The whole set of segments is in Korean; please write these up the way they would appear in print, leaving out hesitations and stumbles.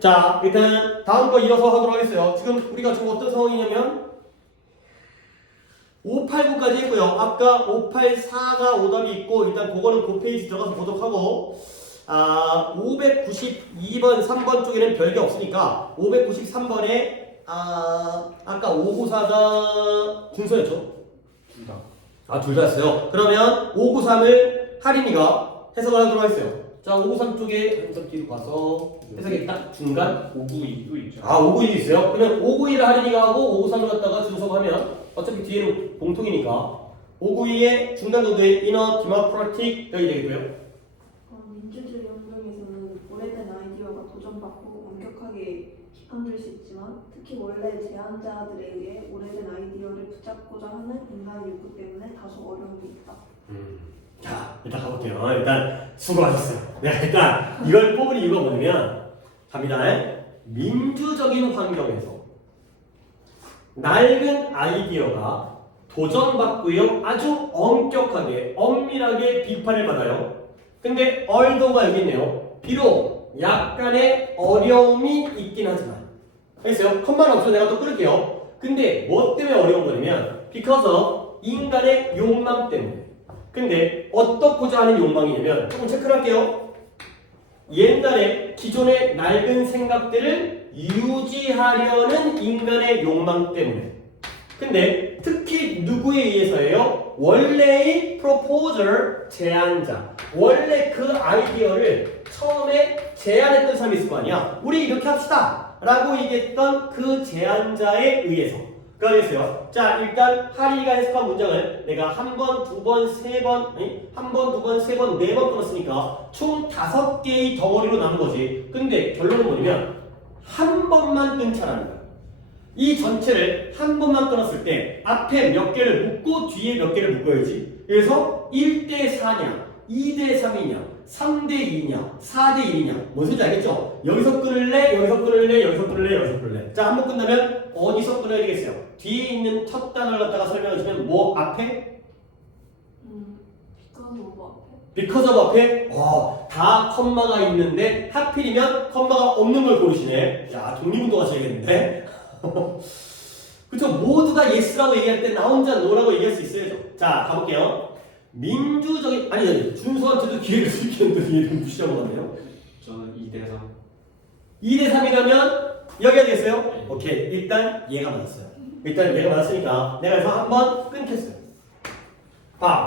자, 일단 다음 거 이어서 하도록 하겠어요. 지금 우리가 지금 어떤 상황이냐면 589까지 했고요. 아까 584가 오답이 있고 일단 그거는 그 페이지 들어가서 보도록 하고 592번 3번 쪽에는 별게 없으니까 593번에 아까 594가 준서였죠? 둘 다였어요. 그러면 593을 하림이가 해석을 하도록 하겠어요. 자, 593 쪽에 한점 뒤로 가서 해석이 딱 중간 592도 있죠. 592 있어요. 그러면 591을 하림이가 하고 593을 갖다가 준서가 하면 어차피 뒤에는 공통이니까 592의 중간 노드의 inner democratic 여기 되겠고요. 민주주의 운동에서는 오래된 아이디어가 도전받고 엄격하게 비판될 수 있지만 특히 원래 제안자들에 의해 오래된 아이디어를 붙잡고자 하는 인간의 욕구 때문에 다소 어려움이 있다. 자, 일단 가볼게요. 일단 수고하셨어요. 내가 일단 이걸 뽑은 이유가 뭐냐면 갑니다. 민주적인 환경에서 낡은 아이디어가 도전받고요. 아주 엄격하게 엄밀하게 비판을 받아요. 근데 얼도가 여기 있네요. 비록 약간의 어려움이 있긴 하지만 알겠어요? 컴만 없어서 내가 또 끌을게요. 근데 뭐 때문에 어려운 거냐면 because of 인간의 욕망 때문에. 근데 어떻고자 하는 욕망이냐면 조금 체크를 할게요. 옛날에 기존의 낡은 생각들을 유지하려는 인간의 욕망 때문에. 근데 특히 누구에 의해서예요? 원래의 proposer, 제안자. 원래 그 아이디어를 처음에 제안했던 사람이 있을 거 아니야. 우리 이렇게 합시다 라고 얘기했던 그 제안자에 의해서. 그러겠어요. 자, 일단 하리가 해석한 문장을 내가 한 번, 두 번, 세 번, 한 번, 두 번, 세 번, 네 번 끊었으니까 총 5개의 덩어리로 남은 거지. 근데 결론은 뭐냐면 한 번만 끊자라는 거야. 이 전체를 한 번만 끊었을 때 앞에 몇 개를 묶고 뒤에 몇 개를 묶어야지. 그래서 1대 4냐, 2대 3이냐, 3대 2냐, 4대 1이냐. 뭔 소리인지 알겠죠? 여기서 끊을래, 여기서 끊을래, 여기서 끊을래, 여기서 끊을래. 자, 한 번 끝나면 어디서 끊어야 되겠어요? 뒤에 있는 첫 단어를 갖다가 설명해 주면 뭐 앞에? because of 앞에? 다 컴마가 있는데 하필이면 컴마가 없는 걸 고르시네. 야, 독립운동 하셔야겠는데? 그쵸? 모두가 yes라고 얘기할 때 나 혼자 no라고 얘기할 수 있어야죠. 자, 가볼게요. 민주적인, 아니, 준서한테도 기회를 줄게는데 얘를 무시하고 갔네요. 저는 2대 3. 2대 3이라면 여기가 되겠어요? 오케이. 일단 얘가 맞았어요. 일단 얘가 맞았으니까 내가 그래서 한번 끊겠어요.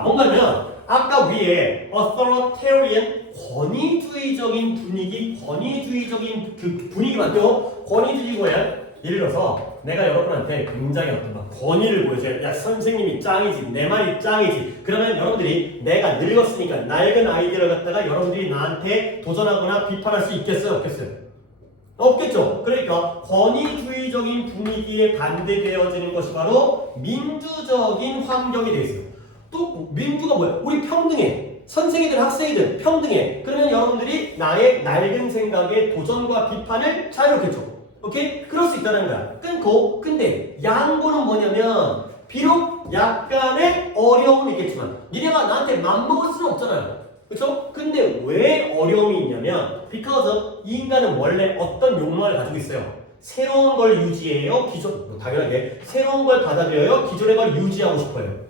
뭔가면 아까 위에 authoritarian 권위주의적인 분위기, 권위주의적인 그 분위기 맞죠? 권위주의 뭐야? 예를 들어서 내가 여러분한테 굉장히 어떤 막 권위를 보여줘요. 야, 선생님이 짱이지, 내 말이 짱이지. 그러면 여러분들이 내가 늙었으니까 낡은 아이디어를 갖다가 여러분들이 나한테 도전하거나 비판할 수 있겠어요? 없겠어요? 없겠죠. 그러니까 권위주의적인 분위기에 반대되어지는 것이 바로 민주적인 환경이 되겠어요. 또 민주가 뭐야? 우리 평등해. 선생이든 학생이든 평등해. 그러면 여러분들이 나의 낡은 생각에 도전과 비판을 자유롭겠죠. 오케이? 그럴 수 있다는 거야. 끊고. 근데 양보는 뭐냐면 비록 약간의 어려움이 있겠지만 니네가 나한테 맘먹을 수는 없잖아요. 그쵸? 근데 왜 어려움이 있냐면 because 이 인간은 원래 어떤 욕망을 가지고 있어요. 새로운 걸 유지해요. 당연하게 새로운 걸 받아들여요. 기존의 걸 유지하고 싶어요.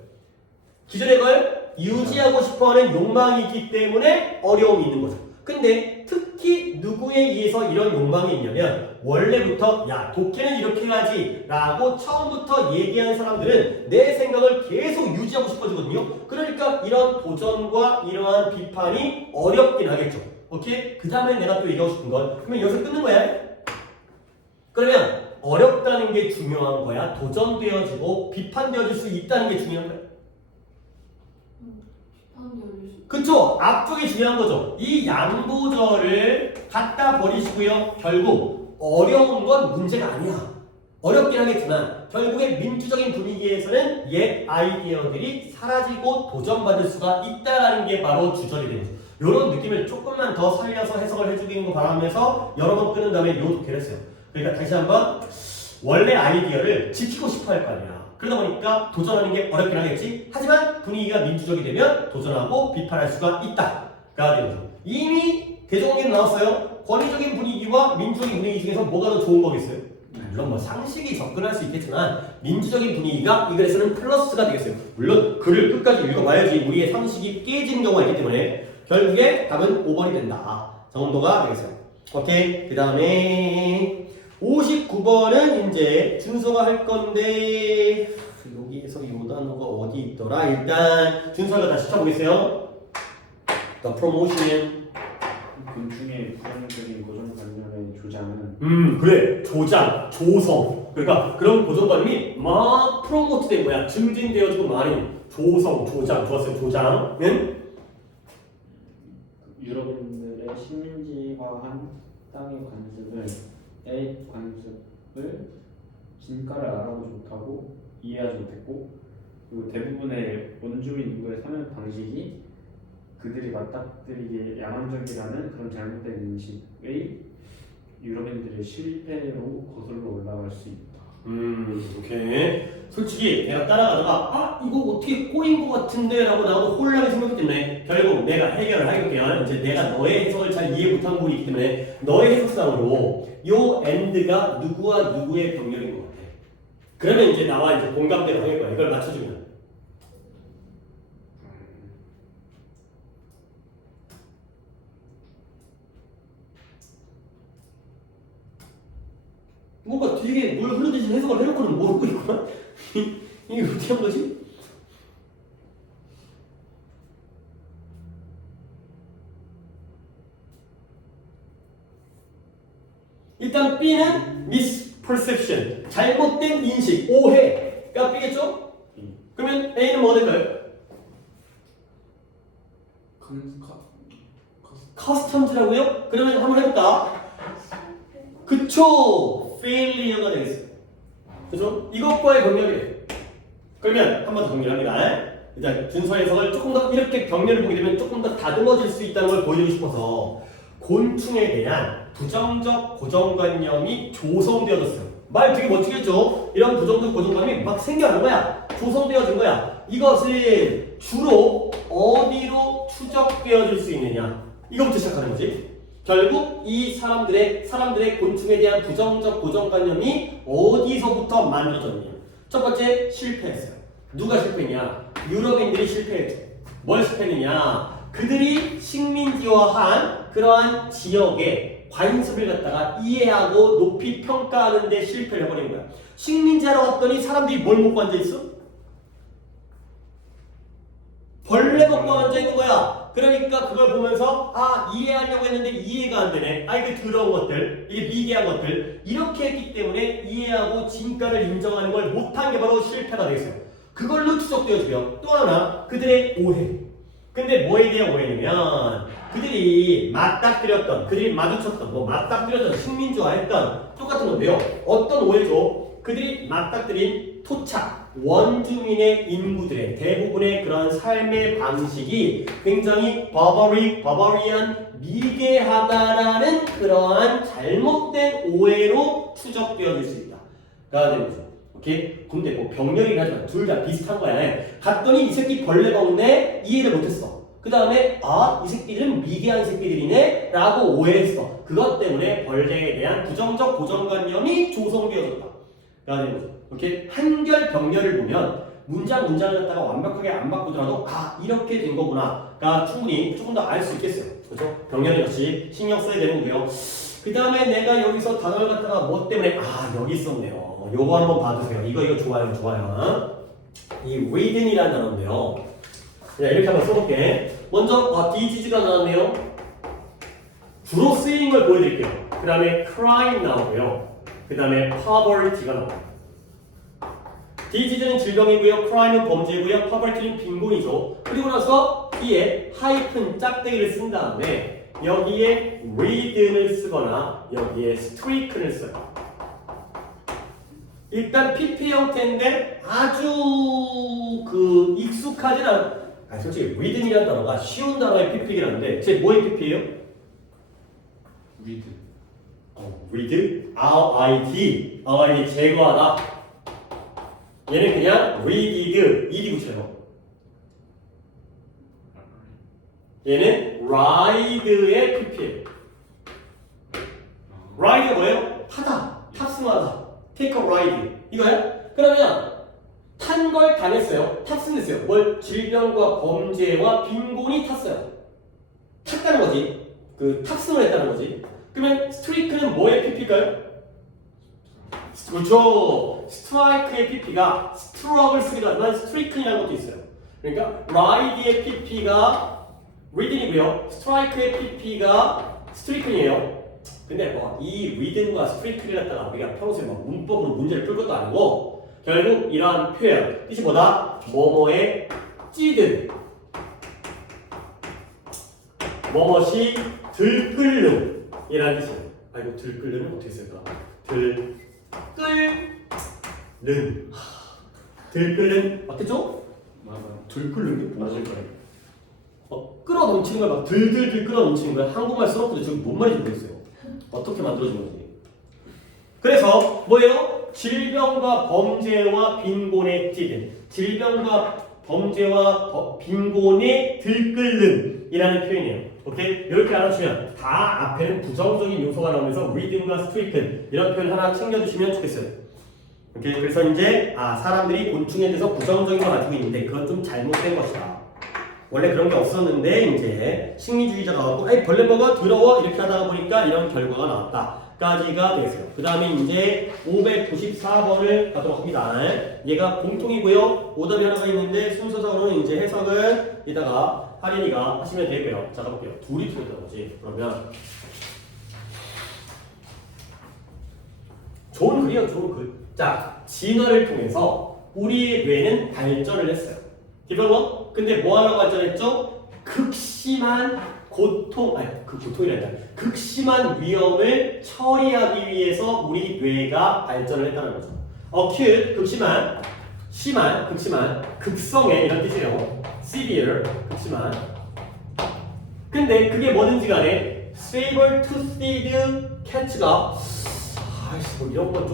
기존의 걸 유지하고 싶어하는 욕망이 있기 때문에 어려움이 있는 거죠. 근데 특히 누구에 의해서 이런 욕망이 있냐면 원래부터 야, 독해는 이렇게 해야지 라고 처음부터 얘기하는 사람들은 내 생각을 계속 유지하고 싶어지거든요. 그러니까 이런 도전과 이러한 비판이 어렵긴 하겠죠. 오케이? 그 다음에 내가 또 얘기하고 싶은 건 그러면 여기서 끊는 거야. 그러면 어렵다는 게 중요한 거야? 도전되어지고 비판되어질 수 있다는 게 중요한 거야? 그쵸? 앞쪽이 중요한 거죠. 이 양보절을 갖다 버리시고요. 결국 어려운 건 문제가 아니야. 어렵긴 하겠지만 결국에 민주적인 분위기에서는 옛 아이디어들이 사라지고 도전받을 수가 있다는 게 바로 주절이 되는 거죠. 이런 느낌을 조금만 더 살려서 해석을 해주기는 거 바라면서 여러 번 끊은 다음에 요 독해를 했어요. 그러니까 다시 한번 원래 아이디어를 지키고 싶어 할 거 아니야. 그러다 보니까 도전하는 게 어렵긴 하겠지. 하지만 분위기가 민주적이 되면 도전하고 비판할 수가 있다가 되는 거죠. 이미 대종관계는 나왔어요. 권위적인 분위기와 민주적인 분위기 중에서 뭐가 더 좋은 거겠어요? 물론 뭐 상식이 접근할 수 있겠지만 민주적인 분위기가 이 글에서는 플러스가 되겠어요. 물론 글을 끝까지 읽어봐야지 우리의 상식이 깨지는 경우가 있기 때문에 결국에 답은 5번이 된다 정도가 되겠어요. 오케이. 그 다음에 59번은 이제 준서가 할 건데 여기에서 이 단어가 어디 있더라. 일단 준서가 다시 쳐보겠어요. The promotion. 곤충의 부정적인 고정관념의 조장은 그래. 조장, 조성. 그러니까 그런 고정관념이 막 프로모트된 거야. 증진되어지고 많이 조성, 조장. 좋았어요. 조장은 유럽인들의 식민지화한 땅의 관습을 진가를 알아보지 못하고 이해하지 못했고 그리고 대부분의 원주민 인구의 사는 방식이 그들이 맞닥뜨리기에 야만적이라는 그런 잘못된 인식의 유럽인들의 실패로 거슬러 올라갈 수 있다. 오케이. 솔직히 내가 따라가다가 이거 어떻게 꼬인 것 같은데 라고 나도 혼란이 생겼기 때문에 결국 내가 해결을 하겠게요. 이제 내가 너의 해석을 잘 이해 못한 부분이 있기 때문에 너의 해석상으로 요 엔드가 누구와 누구의 병렬인 것 같아. 그러면 이제 나와 이제 공감대로 하겠 거야. 이걸 맞춰주면. 뭔가 되게 물 흐르듯이 해석을 해놓고는 모르고 있구나? 이게 어떻게 한 거지? 일단 B는 misperception, 잘못된 인식, 오해가 B겠죠? 그러면 A는 뭐 될까요? customs,라고요? 그러면 한번 해볼까? 그쵸! failure가 되겠어요. 그죠? 이것과의 병렬이에요. 그러면 한 번 더 정리합니다. 일단 준서 해석을 조금 더 이렇게 병렬을 보게 되면 조금 더 다듬어질 수 있다는 걸 보여주고 싶어서 곤충에 대한 부정적 고정관념이 조성되어졌어요. 말 되게 멋지게 했죠? 이런 부정적 고정관념이 막 생겨난 거야. 조성되어진 거야. 이것을 주로 어디로 추적되어질 수 있느냐? 이거부터 시작하는 거지. 결국 이 사람들의 곤충에 대한 부정적 고정관념이 어디서부터 만들어졌느냐? 첫 번째, 실패했어요. 누가 실패했냐? 유럽인들이 실패했죠. 뭘 실패했느냐? 그들이 식민지화한 그러한 지역의 관습을 갖다가 이해하고 높이 평가하는 데 실패를 해버린 거야. 식민지하러 왔더니 사람들이 뭘 먹고 앉아있어? 벌레 먹고 앉아있는 거야. 그러니까 그걸 보면서 이해하려고 했는데 이해가 안 되네. 이게 더러운 것들, 이게 미개한 것들 이렇게 했기 때문에 이해하고 진가를 인정하는 걸 못한 게 바로 실패가 되겠어요. 그걸로 추적되어져요. 또 하나, 그들의 오해. 근데 뭐에 대한 오해냐면 그들이 맞닥뜨렸던, 그들이 마주쳤던, 맞닥뜨렸던, 식민지화했던 똑같은 건데요. 어떤 오해죠? 그들이 맞닥뜨린 토착, 원주민의 인구들의 대부분의 그런 삶의 방식이 굉장히 barbarian, 미개하다라는 그러한 잘못된 오해로 추적되어질 수 있다. 가 되는 거죠. 오케이? 근데 뭐 병렬이긴 하지만 둘 다 비슷한 거야. 갔더니 이 새끼 벌레 먹네? 이해를 못했어. 그 다음에 이 새끼들은 미개한 새끼들이네? 라고 오해했어. 그것 때문에 벌레에 대한 부정적 고정관념이 조성되어졌다. 가 되는 거죠. 오케이? 한결 병렬을 보면 문장을 갖다가 완벽하게 안 바꾸더라도 이렇게 된 거구나가 충분히 조금 더 알 수 있겠어요. 그렇죠? 병렬 역시 신경 써야 되는 거고요. 그 다음에 내가 여기서 단어를 갖다가 뭐 때문에 여기 있었네요. 요거 한번 봐주세요. 이거 좋아요. 이 reading이라는 단어인데요. 이렇게 한번 써볼게. 먼저 disease가 나왔네요. 주로 쓰이는 걸 보여드릴게요. 그 다음에 crime 나오고요. 그 다음에 poverty가 나와요. disease는 질병이고요. crime은 범죄고요. poverty는 빈곤이죠. 그리고 나서 뒤에 하이픈 짝대기를 쓴 다음에 여기에 reading을 쓰거나 여기에 streak를 써요. 일단 PP 형태인데 아주 익숙하진 솔직히 reading이라는 단어가 쉬운 단어의 PP이긴 한데 제 뭐의 PP예요? read. read? R-I-D. 이게 제거하다. 얘는 그냥 readed, ed 붙여요. 얘는 ride의 PP예요. ride가 뭐예요? 타다, 탑승하다, take a ride 이거야? 그러면 탄 걸 당했어요. 탑승했어요. 뭘? 질병과 범죄와 빈곤이 탔어요. 탔다는 거지. 그 탑승을 했다는 거지. 그러면 스트리크는 뭐의 PP일까요? 그렇죠. 스트라이크의 PP가 스트럭을 쓰기도 하지만 스트리큰이라는 것도 있어요. 그러니까 라이드의 PP가 리든이고요. 스트라이크의 PP가 스트리큰이에요. 근데 이 리든과 스트리큰을 갖다가 우리가 평소에 막 문법으로 문제를 풀 것도 아니고 결국 이러한 표현 뜻이 뭐다? 뭐뭐에 찌든 뭐뭇이 들끓는 이라는 뜻이에요. 아이고 들끓는 어떻게 쓸까? 들끓는 맞겠죠? 맞아요. 들끓는 게 뭐일 거예요? 끌어넘치는 걸 막 들들들 끌어넘치는 거야. 한국말 써놓고도 지금 뭔 말인지 모르겠어요. 어떻게 만들어진 건지. 그래서 뭐예요? 질병과 범죄와 빈곤에 찌든 질병과 범죄와 빈곤에 들끓는 이라는 표현이에요. 오케이? 이렇게 알아주시면 다 앞에는 부정적인 요소가 나오면서 reading과 stricken 이런 표현 하나 챙겨주시면 좋겠어요. 오케이? 그래서 이제 사람들이 곤충에 대해서 부정적인 걸 가지고 있는데 그건 좀 잘못된 것이다. 원래 그런 게 없었는데 이제 식민주의자가 갖고 벌레 먹어 더러워 이렇게 하다가 보니까 이런 결과가 나왔다. 까지가 되겠어요. 그 다음에 이제 594번을 가도록 합니다. 얘가 공통이고요. 오답이 하나가 있는데 순서상으로는 이제 해석은 이따가 하린이가 하시면 되고요. 자, 가볼게요. 둘이 틀렸다는 거지. 그러면 좋은 글이에요. 좋은 글. 자, 진화를 통해서 우리의 뇌는 발전을 했어요. 기본원? 근데 뭐 하려고 발전했죠? 극심한 고통이란다. 극심한 위험을 처리하기 위해서 우리 뇌가 발전을 했다는 거죠. acute, 극심한, 극심한, 극성의 이런 뜻이에요. severe, 극심한. 근데 그게 뭐든지 간에 saber-toothed cat가 뭐 이런 건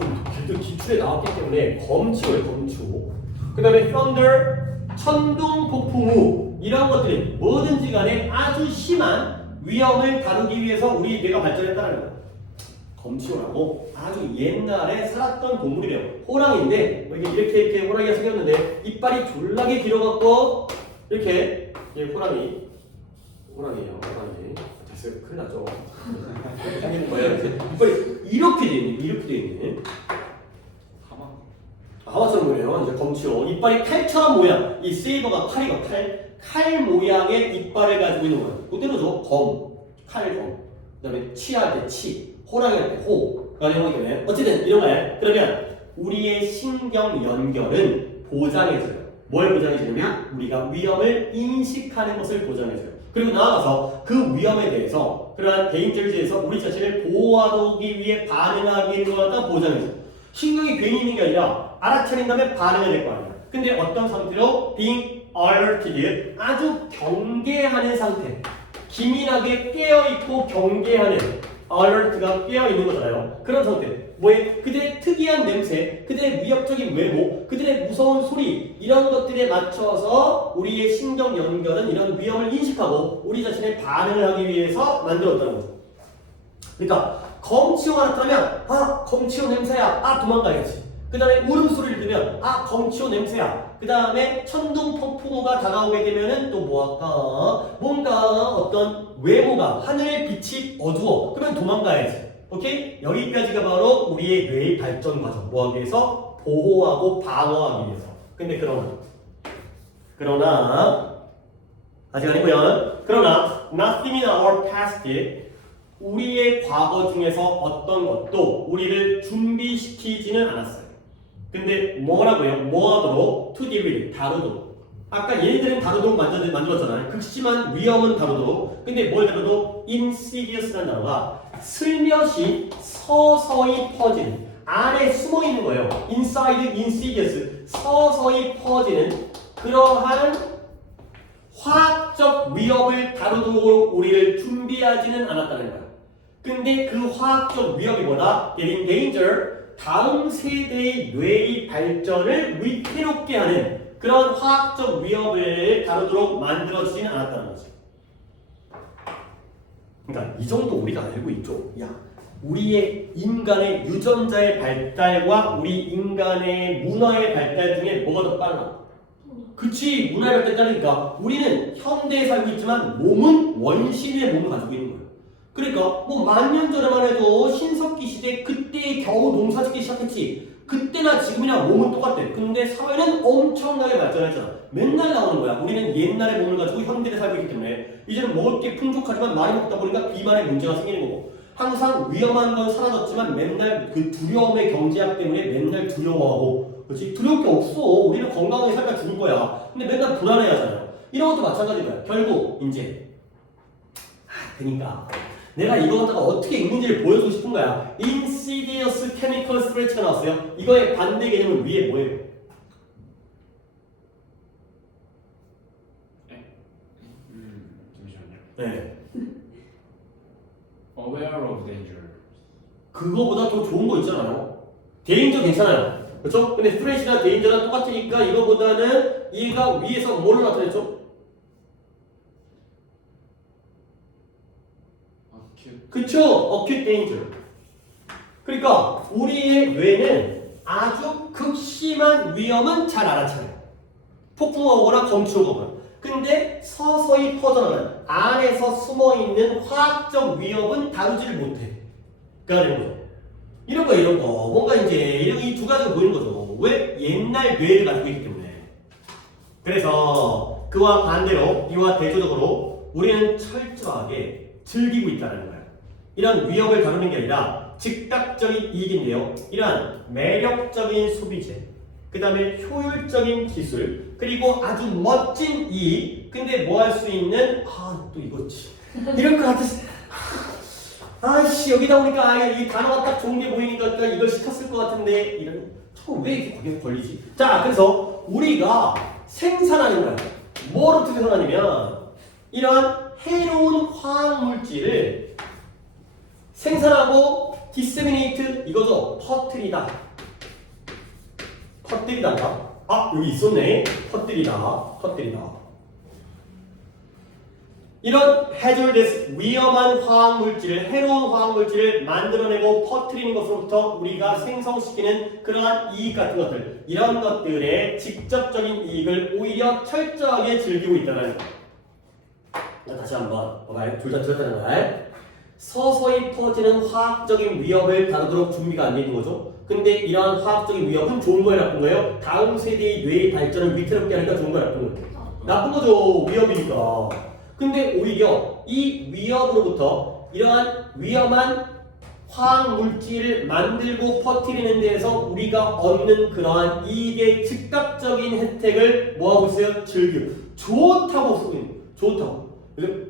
좀 기출에 나왔기 때문에 검치어요, 검추. 그 다음에 thunder, 천둥, 폭풍 우 이런 것들이 뭐든지 간에 아주 심한 위험을 다루기 위해서 우리 뇌가 발전했다는 거예요. 검치호라고 아주 옛날에 살았던 동물이래요. 호랑이인데 이렇게 호랑이가 생겼는데 이빨이 졸라게 길어갖고 이렇게 호랑이에요. 호랑이 됐어요. 큰일 나죠. 이렇게 생기는 거예요. 이빨이 이렇게 돼 있는 하마처럼 보이네요. 이제 검치호. 이빨이 칼처럼 모양. 이 세이버가 칼이고 칼 모양의 이빨을 가지고 있는 거예요. 그대로죠. 칼검. 그 다음에 치할 때 치. 호랑이 할 때 호. 그 다음에 때문에 어쨌든 이런 거예요. 그러면 우리의 신경 연결은 보장해줘요. 뭘 보장해주냐면 우리가 위험을 인식하는 것을 보장해줘요. 그리고 나아가서 그 위험에 대해서 그러한 데인저즈에서 우리 자신을 보호하기 위해 반응하기 위한 걸 갖다 보장해줘요. 신경이 괜히 있는 게 아니라 알아차린 다음에 반응을 될 거 아니야. 근데 어떤 상태로 being alerted 아주 경계하는 상태, 기민하게 깨어있고 경계하는 alert가 깨어있는 거잖아요. 그런 상태. 뭐에 그들의 특이한 냄새, 그들의 위협적인 외모, 그들의 무서운 소리 이런 것들에 맞춰서 우리의 신경 연결은 이런 위험을 인식하고 우리 자신의 반응을 하기 위해서 만들었다는 거죠. 그러니까 검치호가 나타나면 검치호 냄새야. 도망가야지. 그 다음에 울음소리를 들으면 검치호 냄새야. 그 다음에 천둥 폭풍우가 다가오게 되면은 또 뭐할까? 뭔가 어떤 외모가 하늘의 빛이 어두워. 그러면 도망가야지. 오케이? 여기까지가 바로 우리의 뇌의 발전 과정. 뭐하기 위해서? 보호하고 방어하기 위해서. 근데 그러나 아직 아니고요. 그러나 nothing in our past 우리의 과거 중에서 어떤 것도 우리를 준비시키지는 않았어요. 근데 뭐라고요? 뭐하도록? To deal with, 다루도록. 아까 얘네들은 다루도록 만들었잖아요. 극심한 위험은 다루도록. 근데 뭘 다루도록? insidious라는 단어가 슬며시 서서히 퍼지는, 안에 숨어있는 거예요. inside, insidious, 서서히 퍼지는 그러한 화학적 위협을 다루도록 우리를 준비하지는 않았다는 거예요. 근데 그 화학적 위협이 뭐다? Getting danger, 다음 세대의 뇌의 발전을 위태롭게 하는 그런 화학적 위협을 다루도록 만들어지지는 않았다는 거죠. 그러니까 이 정도 우리가 알고 있죠. 야, 우리의 인간의 유전자의 발달과 우리 인간의 문화의 발달 중에 뭐가 더 빨라? 그치, 문화의 발달 따르니까 우리는 현대에 살고 있지만 몸은 원시의 몸을 가지고 있는 거예요. 그러니까 뭐 만 년 전에만 해도 신석기 시대 그때 겨우 농사 짓기 시작했지. 그때나 지금이나 몸은 똑같대. 근데 사회는 엄청나게 발전했잖아. 맨날 나오는 거야. 우리는 옛날의 몸을 가지고 현대에 살고 있기 때문에 이제는 먹을 게 풍족하지만 많이 먹다 보니까 비만의 문제가 생기는 거고, 항상 위험한 건 사라졌지만 맨날 그 두려움의 경제학 때문에 맨날 두려워하고, 그렇지? 두려울 게 없어. 우리는 건강하게 살다 죽을 거야. 근데 맨날 불안해하잖아요. 이런 것도 마찬가지인 거야. 결국 이제 그러니까 내가 이거 갖다가 어떻게 읽는지를 보여주고 싶은 거야. Insidious chemical threat가 나왔어요. 이거의 반대 개념은 위에 뭐예요? 잠시만요. 네. Aware of danger. 그거보다 더 좋은 거 있잖아요. 데인저 괜찮아요. 그렇죠? 근데 threat이나 danger랑 똑같으니까 이거보다는 얘가 위에서 뭐를 나타냈죠? 그쵸? acute danger. 그러니까 우리의 뇌는 아주 극심한 위험은 잘 알아차려요. 폭풍우가 오거나 검치가 오거나. 근데 서서히 퍼져나가는 안에서 숨어있는 화학적 위협은 다루지를 못해. 그러니까 되는 거죠. 이런 거 뭔가 이제 이런 이 두 가지가 보이는 거죠. 왜? 옛날 뇌를 가지고 있기 때문에. 그래서 그와 반대로 이와 대조적으로 우리는 철저하게 즐기고 있다는 거예요. 이런 위협을 다루는 게 아니라 즉각적인 이익인데요. 이러한 매력적인 소비재, 그 다음에 효율적인 기술, 그리고 아주 멋진 이익. 근데 뭐 할 수 있는 또 이거지. 이럴 것 같았어. 아이씨 여기다 오니까 이 단어가 딱 좋은 게 보이니까 이걸 시켰을 것 같은데 이런 왜 이렇게 거기에 걸리지? 자, 그래서 우리가 생산하는 거야. 뭘 어떻게 생산하냐면 이런 해로운 화학 물질을 생산하고 디세미네이트 이거죠. 퍼뜨리다. 퍼뜨리다가 여기 있었네. 퍼뜨리다. 이런 hazardous 위험한 화학물질을 해로운 화학물질을 만들어내고 퍼뜨리는 것으로부터 우리가 생성시키는 그러한 이익 같은 것들, 이런 것들의 직접적인 이익을 오히려 철저하게 즐기고 있다는 거예요. 다시 한번 봐봐요. 둘 다 들었다는 거야. 서서히 퍼지는 화학적인 위협을 다루도록 준비가 안 돼 있는 거죠. 근데 이러한 화학적인 위협은 좋은 거예요, 나쁜 거예요? 다음 세대의 뇌의 발전을 위태롭게 하니까 좋은 거예요, 나쁜 거예요? 나쁜 거죠. 위협이니까. 근데 오히려 이 위협으로부터 이러한 위험한 화학 물질을 만들고 퍼뜨리는 데에서 우리가 얻는 그러한 이익의 즉각적인 혜택을 뭐하고 있어요? 즐겨. 좋다고 쓰고 있는 거예요. 좋다고.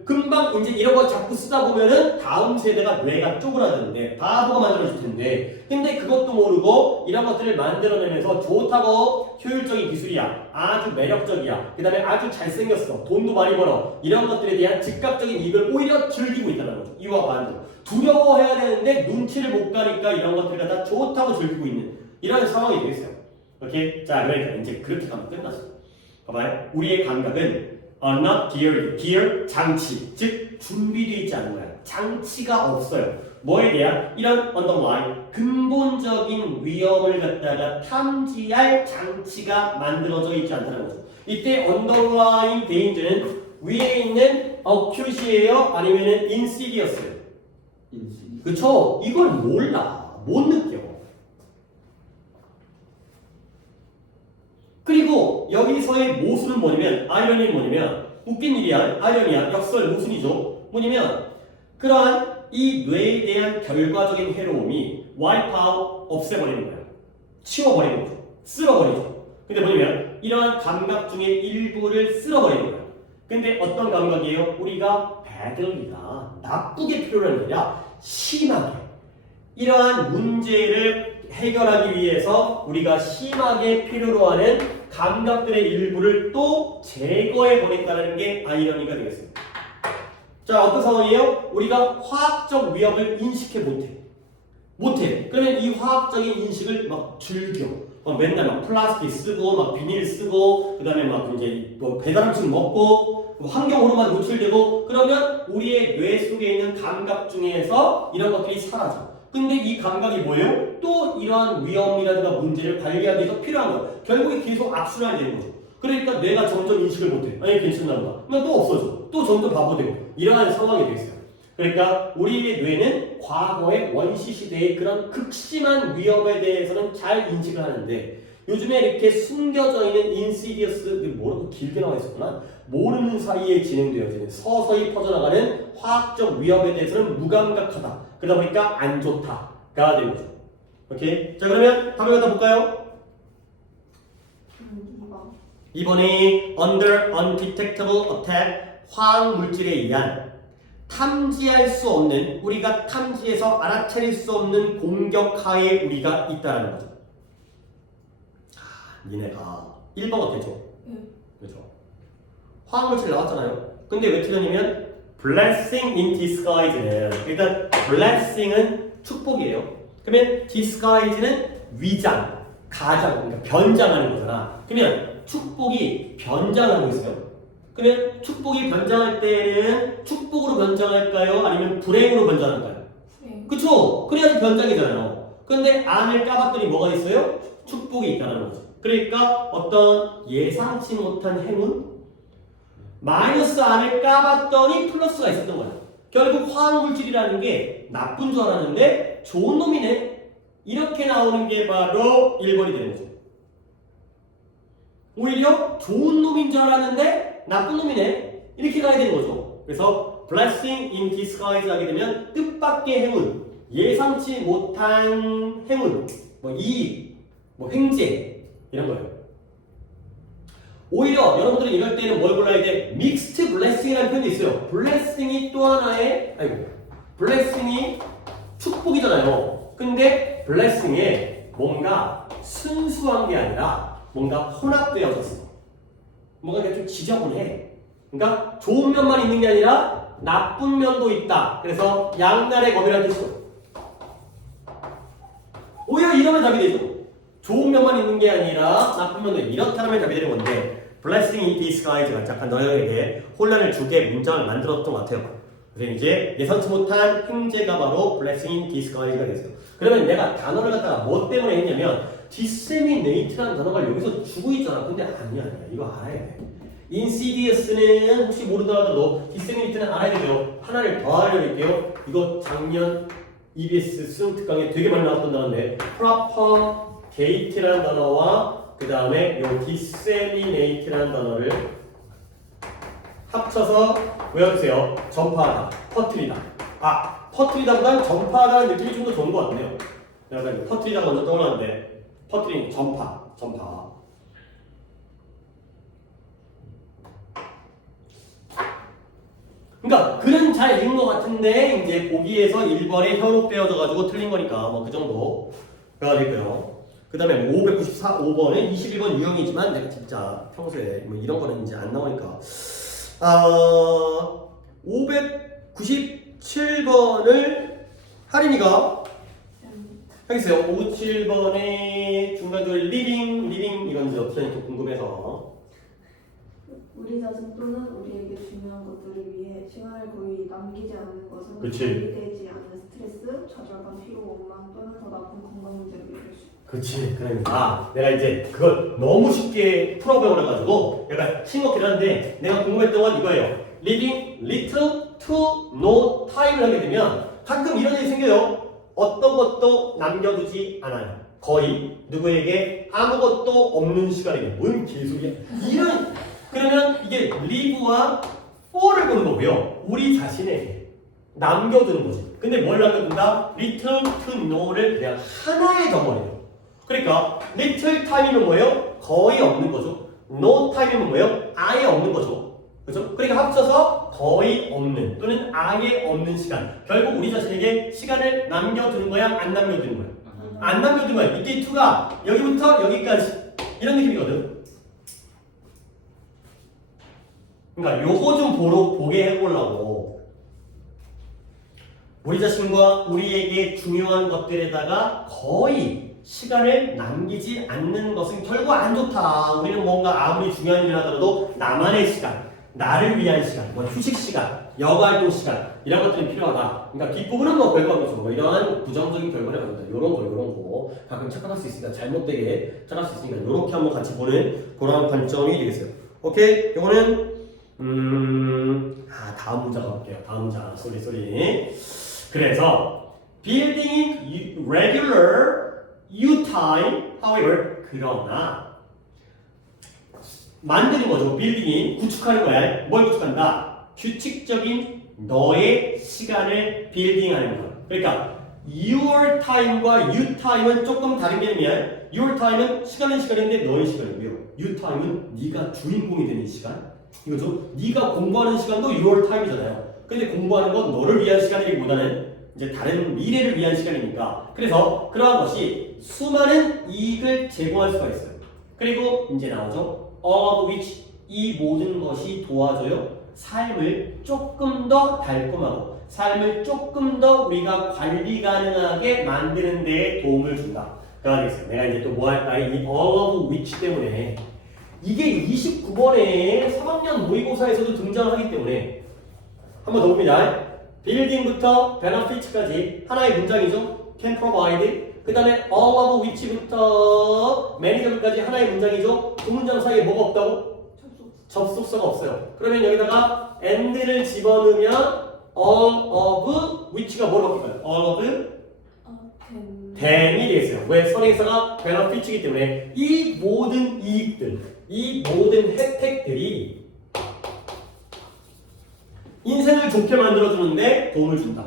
금방 이제 이런 거 자꾸 쓰다 보면은 다음 세대가 뇌가 쪼그라드는데 바보가 만들어질 텐데, 근데 그것도 모르고 이런 것들을 만들어내면서 좋다고 효율적인 기술이야, 아주 매력적이야, 그 다음에 아주 잘생겼어, 돈도 많이 벌어, 이런 것들에 대한 즉각적인 이익을 오히려 즐기고 있다는 거죠. 이와 반대로 두려워해야 되는데 눈치를 못 가니까 이런 것들을 갖다 좋다고 즐기고 있는 이런 상황이 되겠어요. 오케이? 자, 그러니까 이제 그렇게 가면 끝났어. 봐봐요. 우리의 감각은 are not geared. gear, 장치. 즉, 준비되어 있지 않은 거야. 장치가 없어요. 뭐에 대한? 이런 underlying, 근본적인 위험을 갖다가 탐지할 장치가 만들어져 있지 않다는 거죠. 이때 underlying danger는 위에 있는 acute예요? 아니면은 insidious예요? 인식. 그쵸? 이걸 몰라. 못 느껴. 그리고 여기서의 모순은 뭐냐면, 아이러니는 뭐냐면, 웃긴 일이야, 아이러니야, 역설 모순이죠. 뭐냐면 그러한 이 뇌에 대한 결과적인 해로움이 와이프 아웃, 없애버리는 거야. 치워버리는 거죠. 쓸어버리죠. 근데 뭐냐면 이러한 감각 중에 일부를 쓸어버리는 거야. 근데 어떤 감각이에요? 우리가 badly가 나쁘게 필요로 하는 게 아니라 심하게, 이러한 문제를 해결하기 위해서 우리가 심하게 필요로 하는 감각들의 일부를 또 제거해 버린다는 게 아이러니가 되겠습니다. 자, 어떤 상황이에요? 우리가 화학적 위협을 인식해 못해. 그러면 이 화학적인 인식을 막 즐겨. 맨날 막 플라스틱 쓰고, 막 비닐 쓰고, 그 다음에 막 이제 뭐 배달 음식 먹고, 환경으로만 노출되고, 그러면 우리의 뇌 속에 있는 감각 중에서 이런 것들이 사라져. 근데 이 감각이 뭐예요? 또 이러한 위험이라든가 문제를 관리하기 위해서 필요한 거야. 결국에 계속 악순환이 되는 거죠. 그러니까 내가 점점 인식을 못해. 아니 괜찮나 보다. 그러면 또 없어져. 또 점점 바보되고 이러한 상황이 되겠어요. 그러니까 우리의 뇌는 과거의 원시 시대의 그런 극심한 위협에 대해서는 잘 인식을 하는데 요즘에 이렇게 숨겨져 있는 인시디어스, 뭐라고 길게 나와 있었구나. 모르는 사이에 진행되어지는 서서히 퍼져나가는 화학적 위협에 대해서는 무감각하다. 그러다 보니까 안 좋다가 되는 거죠. 오케이? 자 그러면 답을 갖다 볼까요? 2번. 2번이 under undetectable attack 화학 물질에 의한 탐지할 수 없는 우리가 탐지해서 알아차릴 수 없는 공격하에 우리가 있다라는 거죠. 니네가 1번 같겠죠? 그렇죠. 화학물질 나왔잖아요. 근데 왜 틀렸냐면 blessing in disguise는 일단 blessing은 축복이에요. 그러면 disguise는 위장, 가장, 그러니까 변장하는 거잖아. 그러면 축복이 변장하고 있어요. 그러면 축복이 변장할 때는 축복으로 변장할까요? 아니면 불행으로 변장할까요? 그쵸? 그래야지 변장이잖아요. 근데 안을 까봤더니 뭐가 있어요? 축복이 있다는 거죠. 그러니까 어떤 예상치 못한 행운? 마이너스 안을 까봤더니 플러스가 있었던 거예요. 결국 화학물질이라는 게 나쁜 줄 알았는데 좋은 놈이네. 이렇게 나오는 게 바로 1번이 되는 거죠. 오히려 좋은 놈인 줄 알았는데 나쁜 놈이네. 이렇게 가야 되는 거죠. 그래서 blessing in disguise 하게 되면 뜻밖의 행운, 예상치 못한 행운, 뭐 이익, 뭐 횡재 이런 거예요. 오히려 여러분들이 이럴 때는 뭘 골라야 돼? mixed blessing이라는 표현이 있어요. blessing이 또 하나의 blessing이 축복이잖아요. 근데 blessing에 뭔가 순수한 게 아니라 뭔가 혼합되어졌어. 뭔가 좀 지저분해. 그러니까 좋은 면만 있는 게 아니라 나쁜 면도 있다. 그래서 양날의 검이라는 뜻이죠. 오히려 이러면 답이 되죠. 좋은 면만 있는 게 아니라 나쁜 면도 이렇다면 답이 되는 건데 blessing in disguise가 잠깐 너희에게 혼란을 주게 문장을 만들었던 것 같아요. 그래서 이제 예상치 못한 횡재가 바로 blessing in disguise가 됐어요. 그러면 내가 단어를 갖다가 뭐 때문에 했냐면 disseminate라는 단어가 여기서 주고 있잖아. 근데 아니야. 이거 알아야 돼. insidious는 혹시 모르더라도 disseminate는 알아야 되죠. 하나를 더 알려드릴게요. 이거 작년 EBS 수능 특강에 되게 많이 나왔던 단어인데 propagate라는 단어와 그 다음에 요 disseminate라는 단어를 합쳐서 외워주세요. 전파하다, 퍼뜨리다. 퍼뜨리다보다는 전파하다는 느낌이 좀 더 좋은 것 같네요. 내가 퍼뜨리다가 먼저 떠올랐는데 퍼뜨리는 전파. 그러니까 글은 잘 읽은 것 같은데 이제 보기에서 1번에 현혹되어져가지고 틀린 거니까 뭐 그 정도가 되고요. 그 다음에 594, 5번은 21번 유형이지만 내가 진짜 평소에 뭐 이런 거는 이제 안 나오니까 597번을 하림이가 하겠어요. 57번에 중간중간 리빙 이건 이제 어떻게 하는지 궁금해서 우리 자신 또는 우리에게 중요한 것들을 위해 시간을 거의 남기지 않는 것은 그치. 관리되지 않는 스트레스, 좌절감, 피로, 원망 또는 더 나쁜 건강 문제로 이룰 수 있다. 그치. 그러니까 내가 이제 그걸 너무 쉽게 풀어버려가지고 약간 싱겁긴 한데 내가 궁금했던 건 이거예요. Living little to no time을 하게 되면 가끔 이런 일이 생겨요. 어떤 것도 남겨두지 않아요. 거의 누구에게 아무것도 없는 시간이에요. 뭔 개소리야. 그러면 이게 live와 for를 보는 거고요. 우리 자신에게 남겨두는 거지. 근데 뭘 남겨둔다? little to no를 그냥 하나의 덩어리예요. 그러니까 little time이면 뭐예요? 거의 없는 거죠. no time이면 뭐예요? 아예 없는 거죠. 그렇죠? 그러니까 합쳐서 거의 없는 또는 아예 없는 시간. 결국 우리 자신에게 시간을 남겨두는 거야? 안 남겨두는 거야? 안 남겨두는 거야. 이때 2가 여기부터 여기까지 이런 느낌이거든. 그러니까 요거 좀 보게 해보려고 우리 자신과 우리에게 중요한 것들에다가 거의 시간을 남기지 않는 것은 결국 안 좋다. 우리는 뭔가 아무리 중요한 일을 하더라도 나만의 시간, 나를 위한 시간, 뭐 휴식 시간, 여가활동 시간 이런 것들이 필요하다. 그러니까 뒷부분은 뭐 별거 없죠. 뭐 이러한 부정적인 결과를 갖는다. 이런 거 가끔 착각할 수 있으니까 잘못되게 착각할 수 있으니까 이렇게 한번 같이 보는 그런 관점이 되겠어요. 오케이, 이거는 다음 문자 가볼게요. 다음 문자 소리. 그래서 building in regular U time, however, 그러나 만드는 거죠. 빌딩이 구축하는 거야. 뭘 구축한다? 규칙적인 너의 시간을 빌딩하는 거. 그러니까 your time과 you time은 조금 다른 개념이야. your time은 시간인데 너의 시간이고요. you time은 네가 주인공이 되는 시간. 이거죠. 네가 공부하는 시간도 your time이잖아요. 근데 공부하는 건 너를 위한 시간이기보다는 이제 다른 미래를 위한 시간이니까. 그래서 그러한 것이 수많은 이익을 제공할 수가 있어요. 그리고 이제 나오죠. all of which, 이 모든 것이 도와줘요. 삶을 조금 더 달콤하고 삶을 조금 더 우리가 관리 가능하게 만드는 데에 도움을 준다. 그러가 되겠어요. 내가 이제 또 뭐 할까? 이 all of which 때문에 이게 29번에 3학년 모의고사에서도 등장하기 때문에 한 번 더 봅니다. 빌딩부터 benefits까지 하나의 문장이죠. can provide. 그 다음에 all of which부터 management까지 하나의 문장이죠. 두 문장 사이에 뭐가 없다고? 접속사가 없어요. 그러면 여기다가 and를 집어넣으면 all of which가 뭐로 바뀔까요? all of then이 되겠어요. 왜? 선행사가 benefits이기 때문에 이 모든 이익들, 이 모든 혜택들이 인생을 좋게 만들어주는데 도움을 준다.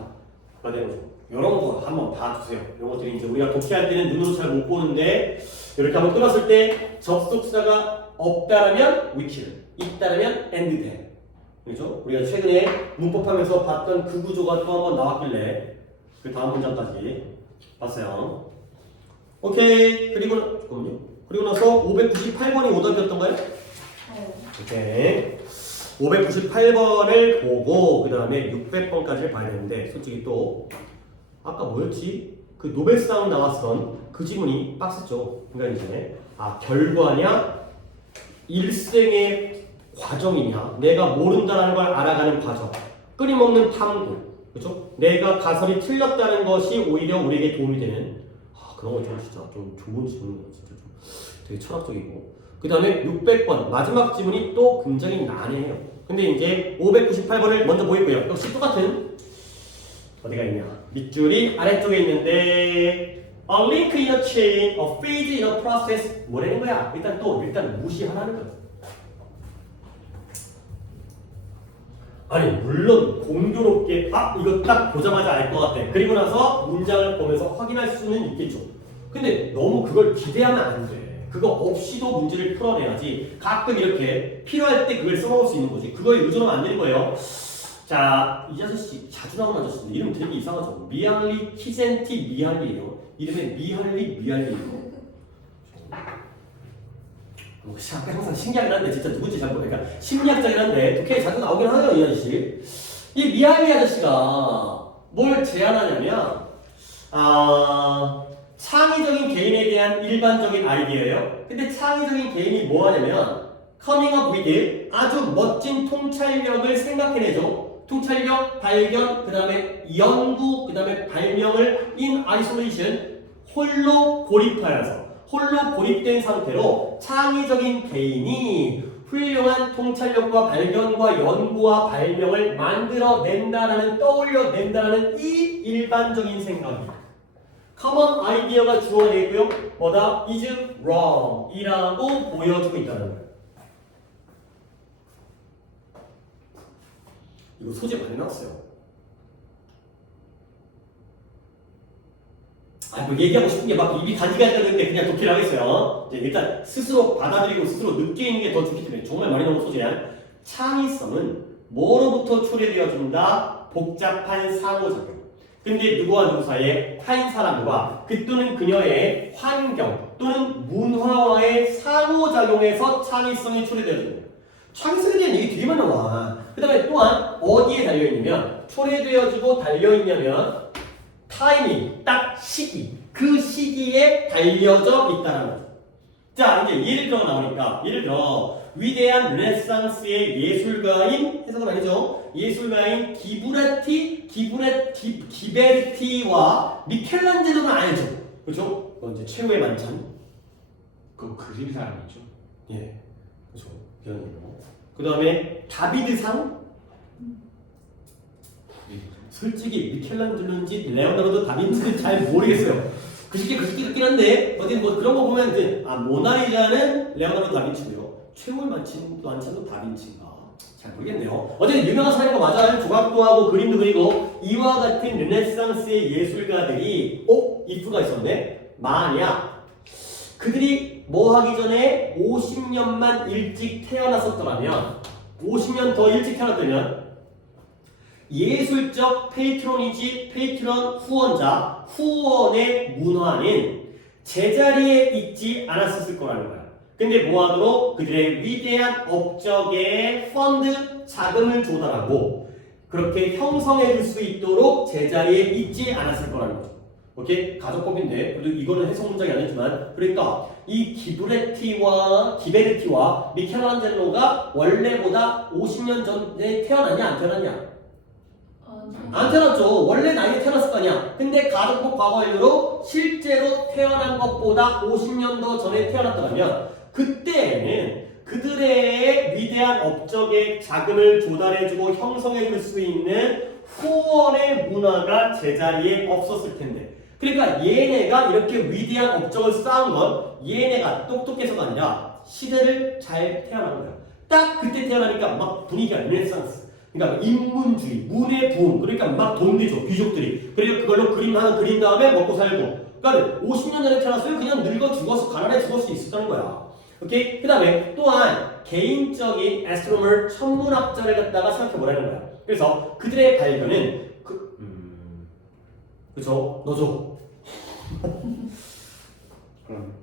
이런 거 한번 봐주세요. 이런 것들이 이제 우리가 독해할 때는 눈으로 잘 못 보는데 이렇게 한번 끊었을 때 접속사가 없다라면 which를, 있다라면 and then. 그렇죠? 우리가 최근에 문법하면서 봤던 그 구조가 또 한번 나왔길래 그 다음 문장까지 봤어요. 오케이. 그리고 나서 598번이 오답이었던가요? 오케이. 598번을 보고 그 다음에 600번까지를 봐야 되는데 솔직히 또 아까 뭐였지? 그 노벨상 나왔던 그 지문이 빡셌죠. 그러니까 이제 결과냐 일생의 과정이냐 내가 모른다는 걸 알아가는 과정 끊임없는 탐구 그렇죠? 내가 가설이 틀렸다는 것이 오히려 우리에게 도움이 되는 그런 거 좀 진짜 좀 좋은 지문이에요. 진짜 좀 되게 철학적이고 그 다음에 600번 마지막 지문이 또 굉장히 난해해요. 근데 이제 598번을 먼저 보이고요. 역시 똑같은 어디가 있냐 밑줄이 아래쪽에 있는데 a link in a chain, a phase in a process 뭐라는 거야? 일단 무시하라는 거야. 아니 물론 공교롭게 이거 딱 보자마자 알 것 같아. 그리고 나서 문장을 보면서 확인할 수는 있겠죠. 근데 너무 그걸 기대하면 안 돼. 그거 없이도 문제를 풀어내야지. 가끔 이렇게 필요할 때 그걸 써먹을 수 있는 거지. 그거에 의존하면 안 되는 거예요. 자, 이 아저씨 자주 나오는 아저씨인데 이름 되게 이상하죠. 미할리 키젠티 미할리예요. 이름이 미할리예요. 항상 신기하긴 한데 진짜 누군지 잘 모르니까 심리학자긴 한데 독해에 자주 나오긴 하네요. 이 아저씨. 이 미할리 아저씨가 뭘 제안하냐면 창의적인 개인에 대한 일반적인 아이디어예요. 근데 창의적인 개인이 뭐 하냐면 coming up with 아주 멋진 통찰력을 생각해내죠. 통찰력, 발견, 그 다음에 연구, 그 다음에 발명을 in isolation 홀로 고립하여서 홀로 고립된 상태로 창의적인 개인이 훌륭한 통찰력과 발견과 연구와 발명을 만들어낸다라는 떠올려낸다라는 이 일반적인 생각이 common 아이디어가 주어져 있고요. 뭐다? is wrong 이라고 보여주고 있다는 거예요. 이거 소재 많이 나왔어요. 뭐 얘기하고 싶은 게 막 입이 가지가지하는데 그냥 독해를 하겠어요. 이제 일단 스스로 받아들이고 스스로 느끼는 게 더 좋기 때문에 정말 많이 나온 소재야. 창의성은 뭐로부터 초래되어진다? 복잡한 상호작용. 근데 누구와 누구 사이에 한 사람과 그 또는 그녀의 환경 또는 문화와의 상호작용에서 창의성이 초래되어진다. 창의성에 대한 얘기 되게 많이 나와. 그 다음에 또한 어디에 달려있냐면 초래되어지고 달려있냐면 타이밍, 딱 시기 그 시기에 달려져 있다는 거죠. 자, 이제 예를 들어 나오니까 예를 들어 위대한 르네상스의 예술가인 해석은 아니죠. 예술가인 기베르티와 미켈란젤로는 아니죠. 그렇죠? 그건 이제 최후의 만찬. 그 그림 사람이죠. 예, 그렇죠. 이런 거. 그 다음에 다비드상. 솔직히 미켈란젤로인지 레오나르도 다빈치인지 잘 모르겠어요. 그 시기 같긴 한데 어디 뭐 그런 거 보면 이제 모나리자는 레오나르도 다빈치고요. 최후의 만찬도 다빈치인가 잘 모르겠네요. 어쨌든 유명한 사람인 거 맞아요. 조각도 하고 그림도 그리고 이와 같은 르네상스의 예술가들이 if가 있었네. 만약 그들이 뭐 하기 전에 50년만 일찍 태어났었더라면 50년 더 일찍 태어났다면 예술적 페이트런 후원자 후원의 문화는 제자리에 있지 않았을 거라는 거야. 근데 뭐하도록 그들의 위대한 업적에 펀드 자금을 조달하고 그렇게 형성해 줄 수 있도록 제자리에 있지 않았을 거라는 거죠. 오케이? 가정법인데 그래도 이거는 해석 문장이 아니지만 그러니까 이 기베르티와 미켈란젤로가 원래보다 50년 전에 태어났냐 안 태어났냐? 안 태어났죠. 원래 나이에 태어났을 거 아니야. 근데 가정법 과거 완료로 실제로 태어난 것보다 50년 더 전에 태어났더라면 그때는 그들의 위대한 업적에 자금을 조달해주고 형성해줄 수 있는 후원의 문화가 제자리에 없었을 텐데 그러니까 얘네가 이렇게 위대한 업적을 쌓은 건 얘네가 똑똑해서가 아니라 시대를 잘 태어난 거야. 딱 그때 태어나니까 막 분위기가 르네상스 그러니까 인문주의, 문의 부흥, 그러니까 막 돈 내죠, 귀족들이. 그리고 그걸로 그림 하나 그린 다음에 먹고 살고. 그러니까 50년 전에 태어났어요. 그냥 늙어 죽어서 가난해 죽을 수 있었다는 거야. 오케이? 그 다음에 또한 개인적인 애스트로머 천문학자를 갖다가 생각해 보라는 거야. 그래서 그들의 발견은 그쵸? 너죠? 그럼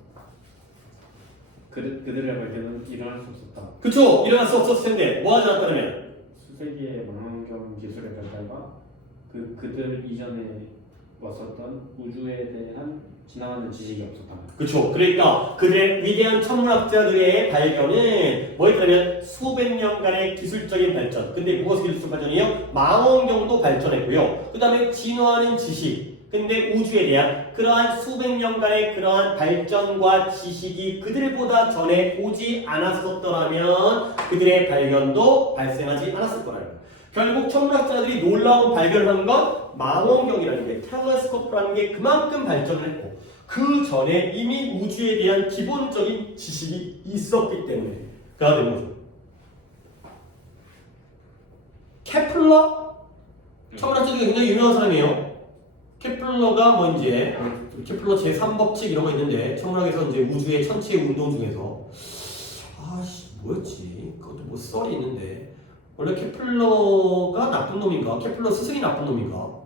그들의 발견은 일어날 수 없었다. 그쵸? 일어날 수 없었을 텐데 뭐 하지 않았다면? 수세기의 망원경 기술의 발달과 그들 이전에 왔었던 우주에 대한 지나가는 지식이 없었다면. 그쵸. 그러니까 그들의 위대한 천문학자들의 발견은 뭐였냐면 수백 년간의 기술적인 발전. 근데 무엇의 기술적 발전이요? 망원경도 발전했고요. 그 다음에 진화하는 지식. 근데 우주에 대한 그러한 수백 년간의 그러한 발전과 지식이 그들보다 전에 오지 않았었더라면 그들의 발견도 발생하지 않았을 거라는 거예요. 결국 천문학자들이 놀라운 발견을 한 건 망원경이라는 게 텔레스코프라는 게 그만큼 발전을 했고 그 전에 이미 우주에 대한 기본적인 지식이 있었기 때문에 그가 된 거죠. 케플러? 천문학자 중에 굉장히 유명한 사람이에요. 케플러가 뭐 이제 케플러 제3법칙 이런 거 있는데 천문학에서 이제 우주의 천체 운동 중에서 뭐였지? 그것도 뭐 썰이 있는데 원래 케플러가 나쁜 놈인가? 케플러 스승이 나쁜 놈인가?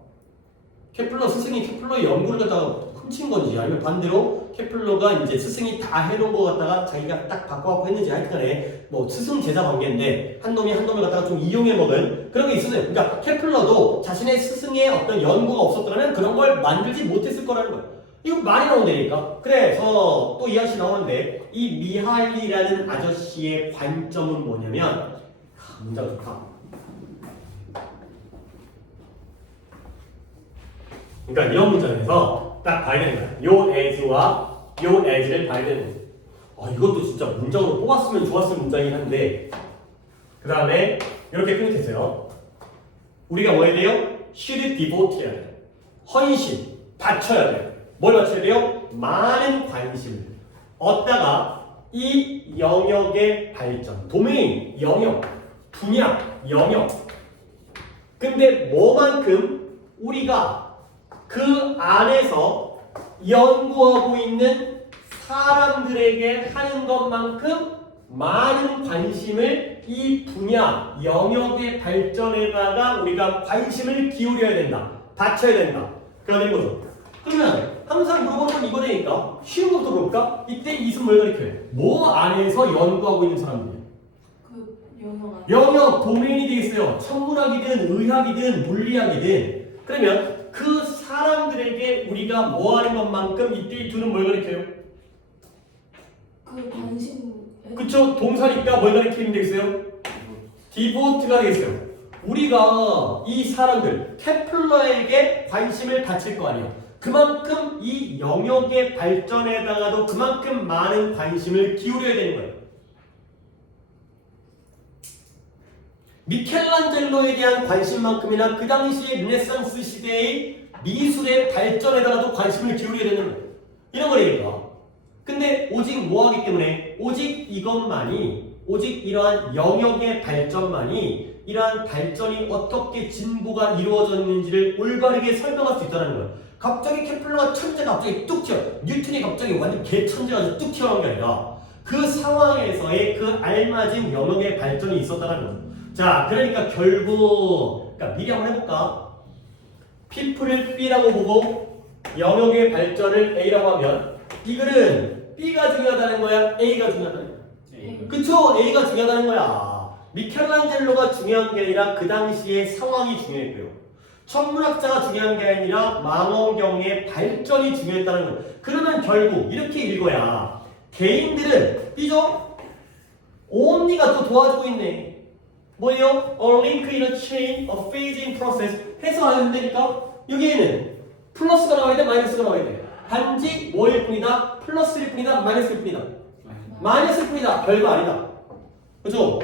케플러 스승이 케플러의 연구를 갖다가 훔친 건지 아니면 반대로 케플러가 이제 스승이 다 해놓은 거 갖다가 자기가 딱 바꿔갖고 했는지 하여튼간에 뭐 스승 제자 관계인데 한 놈이 한 놈을 갖다가 좀 이용해 먹은 그런 게 있었어요. 그러니까 케플러도 자신의 스승의 어떤 연구가 없었더라면 그런 걸 만들지 못했을 거라는 거예요. 이거 많이 나온다니까. 그래서 또 이 아저씨 나오는데 이 미하일이라는 아저씨의 관점은 뭐냐면 문장 좋다. 그러니까 이런 문장에서 딱 봐야 되는 거야. 요 as와 요 as를 봐야 되는 거야. 이것도 진짜 문장으로 뽑았으면 좋았을 문장이긴 한데 그 다음에 이렇게 끊겼어요. 우리가 뭐 해야 돼요? should devote 해야 돼요. 헌신, 바쳐야 돼요. 뭘 바쳐야 돼요? 많은 관심을 얻다가 이 영역의 발전, 도메인, 영역, 분야, 영역. 근데 뭐만큼 우리가 그 안에서 연구하고 있는 사람들에게 하는 것만큼 많은 관심을 이 분야, 영역의 발전에다가 우리가 관심을 기울여야 된다. 바쳐야 된다. 그러는 거죠. 그러면 항상 물어보는 건 이거니까 쉬운 것부터 볼까? 이때 이승 뭘 가르쳐요? 뭐 안에서 연구하고 있는 사람들이에요? 그 영역 영역, 도메인이 되겠어요. 천문학이든 의학이든 물리학이든. 그러면 그 사람들에게 우리가 뭐 하는 것만큼 이때 이 둘은 뭘 가르쳐요? 그 그 관심. 그쵸? 동사니까 뭘 가리키면 되겠어요? 디보트가 되겠어요. 우리가 이 사람들 케플러에게 관심을 갖출 거 아니에요. 그만큼 이 영역의 발전에다가도 그만큼 많은 관심을 기울여야 되는 거예요. 미켈란젤로에 대한 관심만큼이나 그 당시의 르네상스 시대의 미술의 발전에다가도 관심을 기울여야 되는 거예요. 이런 거니까. 근데 오직 뭐 하기 때문에 오직 이것만이 오직 이러한 영역의 발전만이 이러한 발전이 어떻게 진보가 이루어졌는지를 올바르게 설명할 수 있다는 거예요. 갑자기 케플러가 천재가 갑자기 뚝 튀어 뉴턴이 갑자기 완전 개천재가 뚝 튀어나온 게 아니라 그 상황에서의 그 알맞은 영역의 발전이 있었다는 거죠. 자, 그러니까 결국 그러니까 미리 한번 해볼까? people을 B라고 보고 영역의 발전을 A라고 하면 이글은 B가 중요하다는 거야? A가 중요하다는 거야? A. 그쵸? A가 중요하다는 거야. 미켈란젤로가 중요한 게 아니라 그 당시의 상황이 중요했고요. 천문학자가 중요한 게 아니라 망원경의 발전이 중요했다는 거예요. 그러면 결국 이렇게 읽어야 개인들은 B죠? only가 또 도와주고 있네. 뭐예요? A link in a chain of phasing process 해서 안 된다니까? 여기에는 플러스가 나와야 돼? 마이너스가 나와야 돼? 단지 뭐일 뿐이다? 플러스일 뿐이다? 마이너스일 뿐이다? 마이너스일 뿐이다. 별거 아니다. 그죠?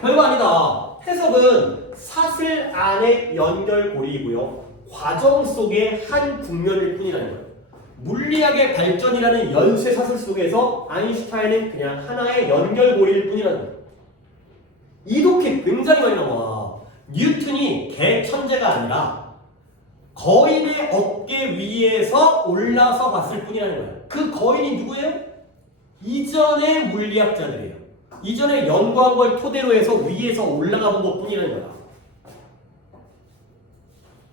별거 아니다. 해석은 사슬 안의 연결고리이고요. 과정 속의 한 국면일 뿐이라는 거예요. 물리학의 발전이라는 연쇄 사슬 속에서 아인슈타인은 그냥 하나의 연결고리일 뿐이라는 거예요. 이렇게 굉장히 많이 나와. 뉴턴이 개천재가 아니라 거인의 어깨 위에서 올라서 봤을 뿐이라는 거예요. 그 거인이 누구예요? 이전의 물리학자들이에요. 이전에 연구한 걸 토대로 해서 위에서 올라가 본 것 뿐이라는 거야.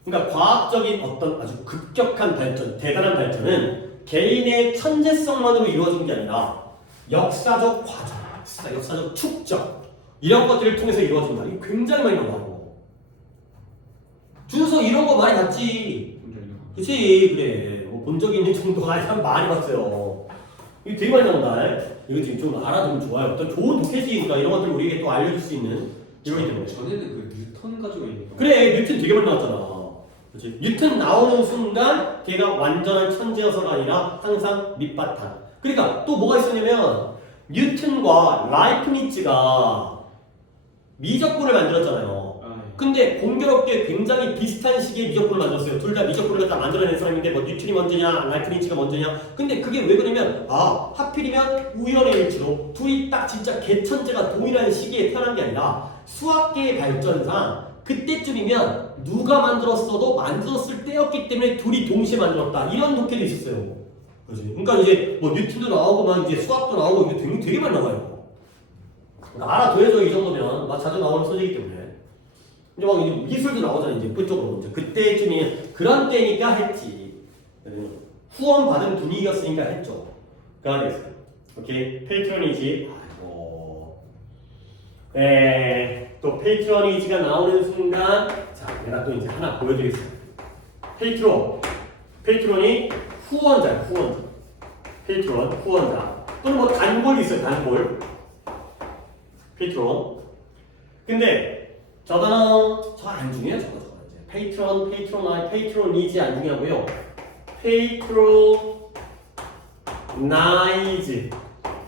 그러니까 과학적인 어떤 아주 급격한 발전, 대단한 발전은 개인의 천재성만으로 이루어진 게 아니라 역사적 과정, 역사적 축적 이런 것들을 통해서 이루어진다. 이게 굉장히 많이 나와요. 준서 이런 거 많이 봤지. 그치? 그래. 본 적이 있는 정도가 아니라 많이 봤어요. 이게 되게 많이 나온다. 이거 지금 좀 알아두면 좋아요. 또 좋은 독해지니까 이런 것들 우리에게 또 알려줄 수 있는 이런 때문에. 전에는 그 뉴턴 가지고 있는 거. 그래, 뉴턴 되게 많이 나왔잖아. 그치? 뉴턴 나오는 순간 걔가 완전한 천재여서가 아니라 항상 밑바탕. 그러니까 또 뭐가 있었냐면 뉴턴과 라이프니츠가 미적분을 만들었잖아요. 근데 공교롭게 굉장히 비슷한 시기에 미적분을 만들었어요. 둘 다 미적분을 갖다 만들어낸 사람인데 뭐 뉴턴이 먼저냐 라이프니츠가 먼저냐. 근데 그게 왜 그러냐면 하필이면 우연의 일치로 둘이 딱 진짜 개천재가 동일한 시기에 태어난 게 아니라 수학계의 발전상 그때쯤이면 누가 만들었어도 만들었을 때였기 때문에 둘이 동시에 만들었다. 이런 독해도 있었어요. 그렇지? 그러니까 이제 뭐 뉴턴도 나오고 막 이제 수학도 나오고 이게 되게 많이 나와요. 알아둬야죠. 이 정도면 막 자주 나오는 소재이기 때문에. 이제 막 이제 미술도 나오잖아. 이제 그쪽으로 이제 그때쯤이 그런 때니까 했지. 후원 받은 분위기였으니까 했죠. 그가 됐어요. 오케이. 페이트로니지. 아이고. 네. 또 페이트로니지가 나오는 순간, 자, 내가 또 이제 하나 보여드리겠습니다. 페이트론이 후원자야. 후원자. 페이트론 후원자. 또는 뭐 단골이 있어요. 단골. 페이트론. 근데 저거 안 중요해요. 저거 이제 페이트로니지 안 중요하고요. 페이트로나이즈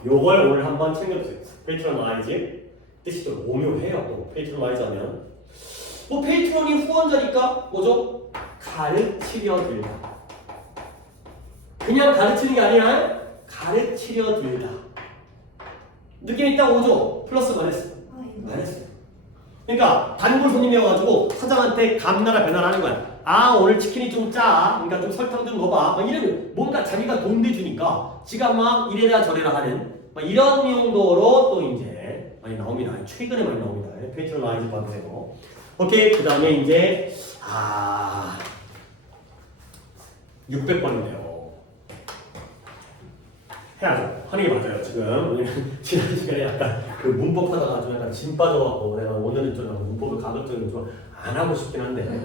요걸 오늘 한번 챙겨보세요. 페이트로나이즈 뜻이 좀 오묘해요. 또 페이트로나이즈 하면 뭐 페이트론이 후원자니까 뭐죠? 가르치려 들다. 그냥 가르치는 게 아니라 가르치려 들다. 느낌이 딱 오죠? 플러스 마이너스. 마이너스. 그러니까 단골 손님이어가지고 사장한테 감나라 배나라 하는 거야. 오늘 치킨이 좀 짜. 그러니까 좀 설탕 좀 넣어봐. 막 이러면 뭔가 자기가 돈 내주니까 지가 막 이래라 저래라 하는 막 이런 용도로 또 이제 많이 나옵니다. 최근에 많이 나옵니다. 페이트로나이즈 받으세요. 오케이. 그 다음에 이제 600번인데요. 해야죠. 하는 게 맞아요. 지금 지난 시간에 약간 그 문법 하다가 좀 약간 진 빠져갖고 내가 오늘은 좀 문법을 가급적이면 좀 안 하고 싶긴 한데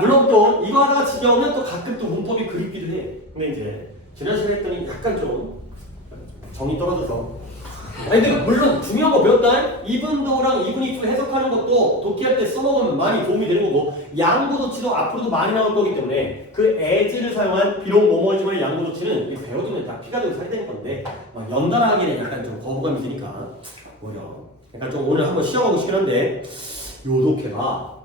물론 또 이거 하다가 지겨우면 또 가끔 또 문법이 그립기도 해. 근데 이제 지난 시간에 했더니 약간 좀 정이 떨어져서. 아니 근데 물론 중요한 거 배웠다. 이분도랑 이분이프 해석하는 것도 독해할 때 써먹으면 많이 도움이 되는 거고 양보도치도 앞으로도 많이 나올 거기 때문에 그 as를 사용한 비록 뭐뭐지만 양보도치는 이게 배워두면 다 피가 되고 살이 되는 건데 막 연달아하기는 약간 좀 거부감이 드니까 오히려 약간 좀 오늘 한번 시험하고 싶긴 한데 요 독해가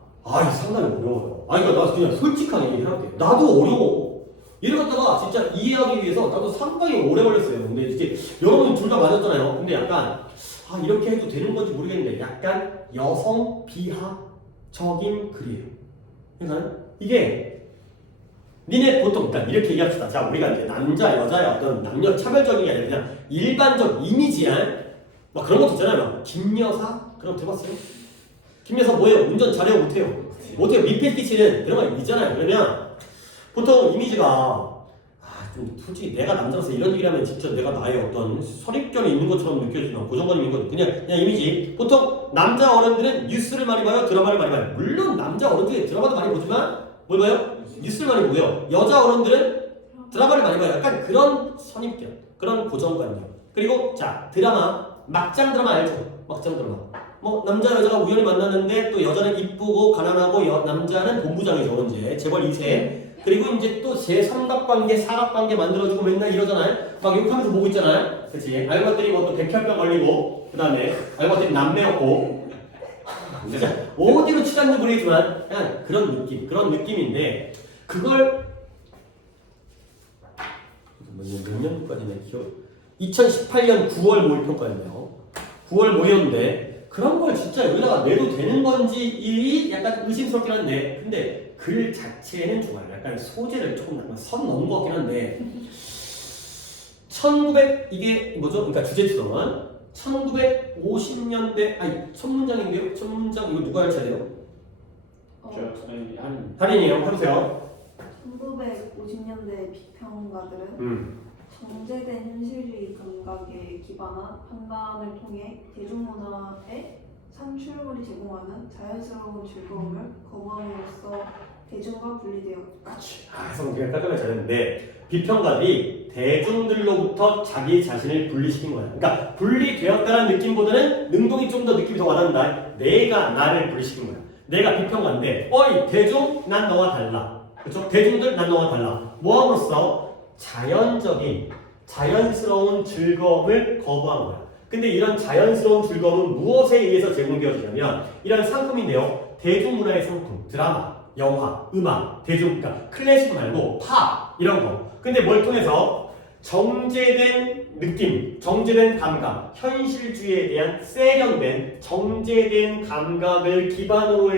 이게 상당히 어려워요. 그러니까 나 그냥 솔직하게 얘기할게. 나도 어려워. 이를 갖다가 진짜 이해하기 위해서 나도 상당히 오래 걸렸어요. 근데 이게 여러분 둘 다 맞았잖아요. 근데 약간 이렇게 해도 되는 건지 모르겠는데 약간 여성 비하적인 글이에요. 그러니까 이게 니네 보통 일단 이렇게 얘기합시다. 자 우리가 이제 남자 여자의 어떤 남녀 차별적인 게 아니라 그냥 일반적 이미지야. 막 그런 것도 있잖아요. 막 김여사 그런 거 들어봤어요? 김여사 뭐예요? 운전 잘해요? 못해요? 못해요? 민폐 끼치는 그런 거 있잖아요. 그러면 보통 이미지가 좀 솔직히 내가 남자라서 이런 얘기를 하면 진짜 내가 나의 어떤 선입견이 있는 것처럼 느껴지면 고정관념이 있거든. 그냥 이미지. 보통 남자 어른들은 뉴스를 많이 봐요? 드라마를 많이 봐요? 물론 남자 어른들이 드라마도 많이 보지만 뭘 봐요? 뉴스를 많이 보고요. 여자 어른들은 드라마를 많이 봐요. 약간 그런 선입견, 그런 고정관념. 그리고 자 드라마, 막장 드라마 알죠? 막장 드라마. 뭐 남자 여자가 우연히 만났는데 또 여자는 이쁘고 가난하고 남자는 본부장이죠. 이제 재벌 2세. 그리고 이제 또 제3각관계, 사각관계 만들어주고 맨날 이러잖아요. 막 욕하면서 보고 있잖아요. 그치? 알고 봤더니 뭐 또 백혈병 걸리고 그 다음에 알고 봤더니 남매였고 진짜 어디로 치닫는 모르겠지만 그냥 그런 느낌, 그런 느낌인데 그걸 몇 년까지네 기억 2018년 9월 모의평가였네요. 9월 모의였는데 그런 걸 진짜 여기다가 내도 되는 건지 약간 의심스럽긴 한데 근데 글 자체는 좋아요. 약간 소재를 조금 약간 선 넘은 것 같긴 한데 1900 이게 뭐죠? 그러니까 주제추정은 1950년대 첫 문장인데요. 첫 문장 이거 누가 할차례요? 할인이에요. 해보세요. 1950년대 비평가들은 정제된 현실주의 감각에 기반한 판단을 통해 대중문화의 산출물이 제공하는 자연스러운 즐거움을 거부함으로써 대중과 분리되어. 그렇지. 해석 되게 깔끔하게 잘했는데 비평가들이 대중들로부터 자기 자신을 분리시킨 거야. 그러니까 분리되었다는 느낌보다는 능동이 좀 더 느낌이 더 와닿는다. 내가 나를 분리시킨 거야. 내가 비평가인데 어이 대중 난 너와 달라. 그렇죠? 대중들 난 너와 달라. 뭐함으로써 자연스러운 즐거움을 거부한 거야. 근데 이런 자연스러운 즐거움은 무엇에 의해서 제공되어지냐면 이런 상품인데요. 대중문화의 상품, 드라마, 영화, 음악, 그러니까 클래식 말고 팝 이런 거. 근데 뭘 통해서 정제된 느낌, 정제된 감각, 현실주의에 대한 세련된 정제된 감각을 기반으로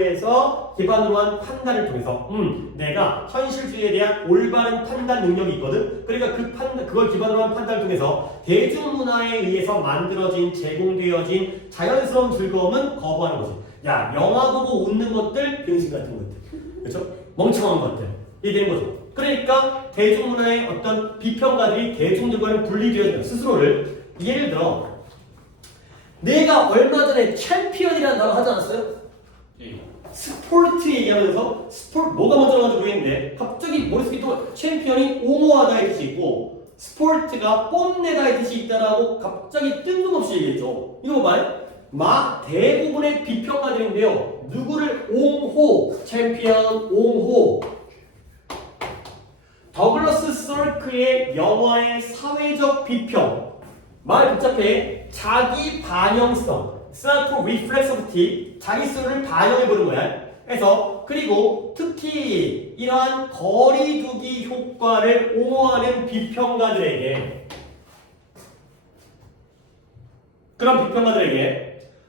한 판단을 통해서 내가 현실주의에 대한 올바른 판단 능력이 있거든. 그러니까 그걸 기반으로 한 판단을 통해서 대중문화에 의해서 만들어진 제공되어진 자연스러운 즐거움은 거부하는 거지. 야 영화 보고 웃는 것들 병신 같은 것들, 그렇죠? 멍청한 것들 이게 되는 거죠. 그러니까 대중문화의 어떤 비평가들이 대중들과는 분리되어지는 스스로를 예를 들어 내가 얼마 전에 챔피언이라는 단어 하지 않았어요? 스포츠 얘기하면서 뭐가 먼저 나온지 모르겠는데 갑자기 머릿속에 또 챔피언이 옹호하다의 뜻이 있고 스포츠가 뽐내다의 뜻이 있다라고 갑자기 뜬금없이 얘기했죠. 이거 봐요. 대부분의 비평가들인데요. 누구를 챔피언, 옹호. 더글러스 서크의 영화의 사회적 비평. 말 복잡해. 자기 반영성. self-reflexivity. 자기 스스로를 반영해보는 거야. 그리고 특히 이러한 거리두기 효과를 옹호하는 비평가들에게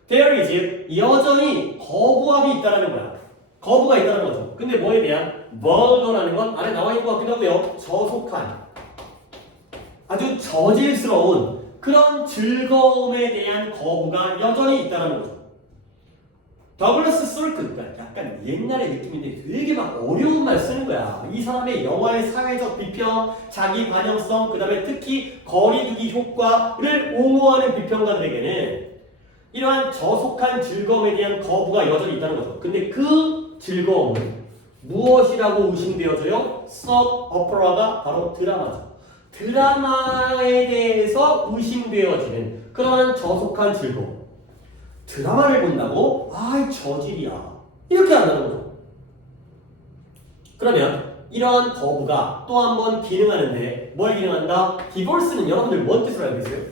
there is 여전히 거부함이 있다는 거야. 거부가 있다는 거죠. 근데 뭐에 대한 vulgar라는 건 안에 나와 있는 것 같기도 하고요. 저속한 아주 저질스러운 그런 즐거움에 대한 거부가 여전히 있다는 거죠. 더글러스 서크, 약간 옛날의 느낌인데 되게 막 어려운 말 쓰는 거야. 이 사람의 영화의 사회적 비평, 자기 반영성, 그 다음에 특히 거리두기 효과를 옹호하는 비평가들에게는 이러한 저속한 즐거움에 대한 거부가 여전히 있다는 거죠. 근데 그 즐거움은 무엇이라고 의심되어져요? 서브 오페라가 바로 드라마죠. 드라마에 대해서 의심되어지는 그러한 저속한 즐거움. 드라마를 본다고? 아이 저질이야. 이렇게 한다는 거죠. 그러면 이러한 거부가 또 한 번 기능하는데 뭘 기능한다? 디볼스는 여러분들 뭔 뜻으로 알고 계세요?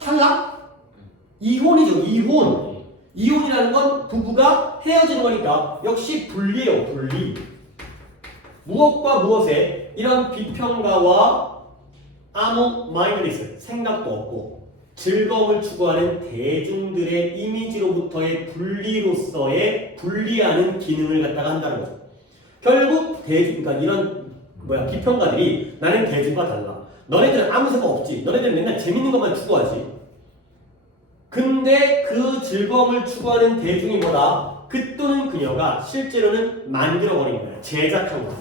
탈락? 이혼이죠. 이혼. 이혼이라는 건 부부가 헤어지는 거니까 역시 분리예요. 분리. 무엇과 무엇에 이런 비평가와 아무 마인드리스 생각도 없고 즐거움을 추구하는 대중들의 이미지로부터의 분리로서의 분리하는 기능을 갖다가 한다는 거죠. 결국 그러니까 이런 비평가들이 나는 대중과 달라. 너네들은 아무 생각 없지. 너네들은 맨날 재밌는 것만 추구하지. 근데 그 즐거움을 추구하는 대중이 뭐다? 그 또는 그녀가 실제로는 만들어버린 거야. 제작한 거야.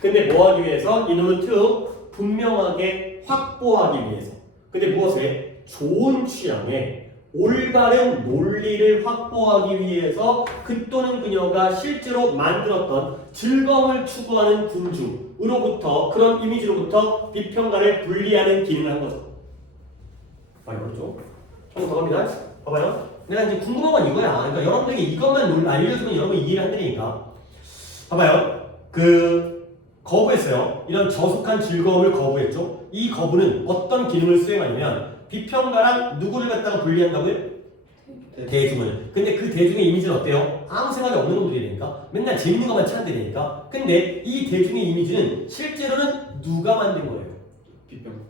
근데 뭐 하기 위해서? 이놈의 투 분명하게 확보하기 위해서. 근데 무엇에? 좋은 취향에 올바른 논리를 확보하기 위해서 그 또는 그녀가 실제로 만들었던 즐거움을 추구하는 군중으로부터 그런 이미지로부터 비평가를 분리하는 기능을 한 거죠. 많이 어렵죠? 조금 더 갑니다. 봐봐요. 내가 이제 궁금한 건 이거야. 그러니까 여러분들에게 이것만 알려주면 여러분이 이해를 한다니까. 봐봐요. 거부했어요. 이런 저속한 즐거움을 거부했죠. 이 거부는 어떤 기능을 수행하냐면 비평가랑 누구를 갖다가 분리한다고요? 대중을. 근데 그 대중의 이미지는 어때요? 아무 생각이 없는 놈들이 되니까 맨날 재밌는 것만 찾는 되니까. 근데 이 대중의 이미지는 실제로는 누가 만든 거예요?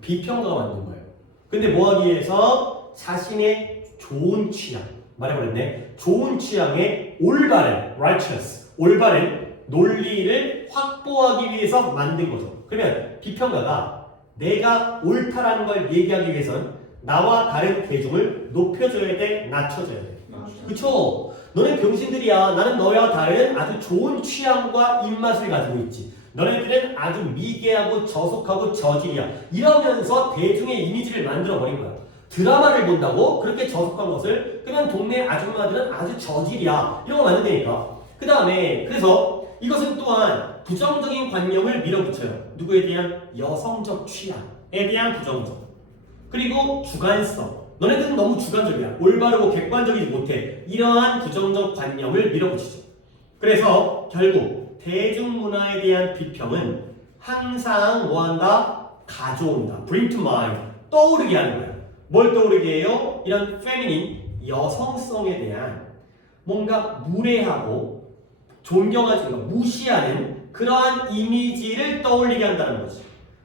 비평가가 만든 거예요. 근데 뭐 하기 위해서? 자신의 좋은 취향. 말해버렸네. 좋은 취향의 올바른 righteous, 올바른 논리를 확보하기 위해서 만든 거죠. 그러면 비평가가 내가 옳다라는 걸 얘기하기 위해선 나와 다른 대중을 높여줘야 돼, 낮춰줘야 돼. 그쵸? 너네 병신들이야. 나는 너와 다른 아주 좋은 취향과 입맛을 가지고 있지. 너네들은 아주 미개하고 저속하고 저질이야. 이러면서 대중의 이미지를 만들어버린 거야. 드라마를 본다고 그렇게 저속한 것을 그냥 동네 아줌마들은 아주 저질이야. 이런 거 만든다니까. 그 다음에 그래서 이것은 또한 부정적인 관념을 밀어붙여요. 누구에 대한? 여성적 취향에 대한 부정적. 그리고 주관성. 너네들은 너무 주관적이야. 올바르고 객관적이지 못해. 이러한 부정적 관념을 밀어붙이죠. 그래서 결국 대중문화에 대한 비평은 항상 뭐한다? 가져온다. bring to mind. 떠오르게 하는 거야. 뭘 떠오르게 해요? 이런 페미닌, 여성성에 대한 뭔가 무례하고 존경하지, 무시하는 그러한 이미지를 떠올리게 한다는 거지.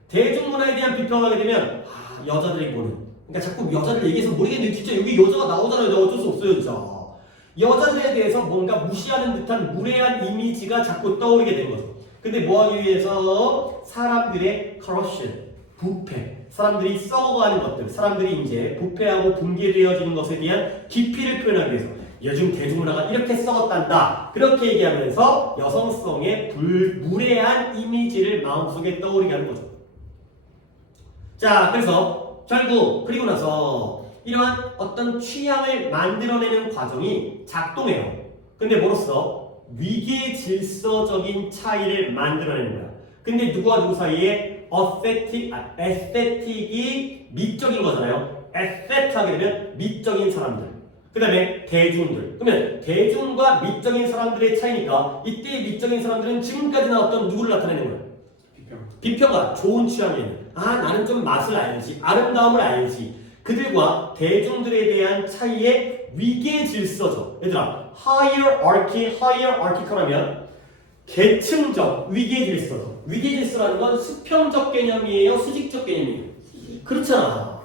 대중문화에 대한 비평을 하게 되면 여자들이 모르는. 그러니까 자꾸 여자들 얘기해서 모르겠는데 진짜 여기 여자가 나오잖아요. 어쩔 수 없어요, 진짜. 여자들에 대해서 뭔가 무시하는 듯한 무례한 이미지가 자꾸 떠오르게 된 거죠. 근데 뭐 하기 위해서? 사람들의 corruption, 부패, 사람들이 썩어가는 것들, 사람들이 이제 부패하고 붕괴되어지는 것에 대한 기피를 표현하기 위해서 요즘 대중문화가 이렇게 썩었단다. 그렇게 얘기하면서 여성성의 무례한 이미지를 마음속에 떠오르게 하는 거죠. 자, 그래서 결국 그리고 나서 이러한 어떤 취향을 만들어내는 과정이 작동해요. 근데 뭐로써? 위계 질서적인 차이를 만들어내는 거야. 근데 누구와 누구 사이에 에스테틱이 미적인 거잖아요. 에스테틱 하게 되면 미적인 사람들. 그 다음에 대중들. 그러면 대중과 미적인 사람들의 차이니까 이때 미적인 사람들은 지금까지 나왔던 누구를 나타내는 거예요? 비평가. 좋은 취향에는 나는 좀 맛을 알지, 아름다움을 알지. 그들과 대중들에 대한 차이의 위계 질서죠. 얘들아, hierarchical 하면 계층적 위계 질서죠. 위계 질서라는 건 수평적 개념이에요, 수직적 개념이에요? 그렇잖아.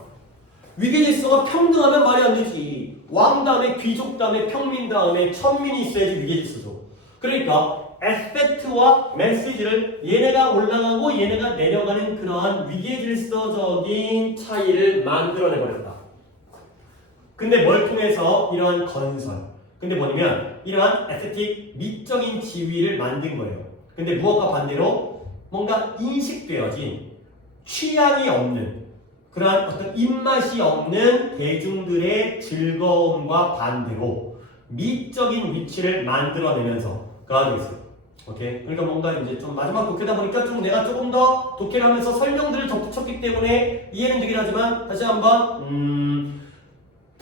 위계 질서가 평등하면 말이 안 되지. 왕 다음에 귀족 다음에 평민 다음에 천민이 있어야지 위계 질서죠. 그러니까 에스펙트와 메시지를 얘네가 올라가고 얘네가 내려가는 그러한 위계 질서적인 차이를 만들어내버렸다. 근데 뭘 통해서? 이러한 건설. 근데 뭐냐면 이러한 에스테틱 미적인 지위를 만든 거예요. 근데 무엇과 반대로 뭔가 인식되어진 취향이 없는 그러한 어떤 입맛이 없는 대중들의 즐거움과 반대로 미적인 위치를 만들어내면서 가지고 있어요. 오케이. 그러니까 뭔가 이제 좀 마지막 독해다 보니까 좀 내가 조금 더 독해를 하면서 설명들을 덧붙였기 때문에 이해는 되긴 하지만 다시 한번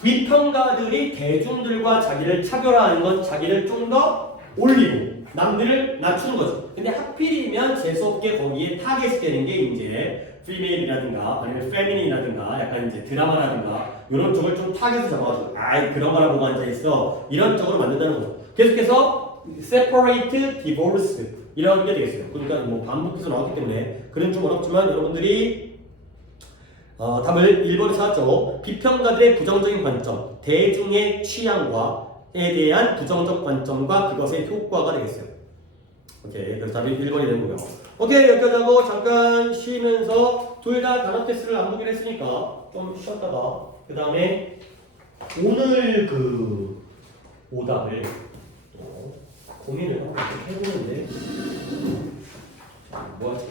비평가들이 대중들과 자기를 차별화하는 건 자기를 좀 더 올리고 남들을 낮추는 거죠. 근데 하필이면 재수없게 거기에 타겟이 되는 게 이제 피메일이라든가 아니면 페미닌이라든가 약간 이제 드라마라든가 이런 쪽을 좀 타겟을 잡아가지고 아이 그런 거나 보고 앉아있어 이런 쪽으로 만든다는 거죠. 계속해서 separate, divorce 이런 게 되겠어요. 그러니까 뭐 반복해서 나왔기 때문에 그런 좀 어렵지만 여러분들이 답을 1번에 찾았죠. 비평가들의 부정적인 관점, 대중의 취향과에 대한 부정적 관점과 그것의 효과가 되겠어요. 오케이, 그래서 답이 1번이 되는 거고요. 오케이, 여기까지 하고 잠깐 쉬면서 둘 다 단어 테스트를 안 보긴 했으니까 좀 쉬었다가 그 다음에 오늘 그 오답을 고민을 한번 해보는데 뭐 하지?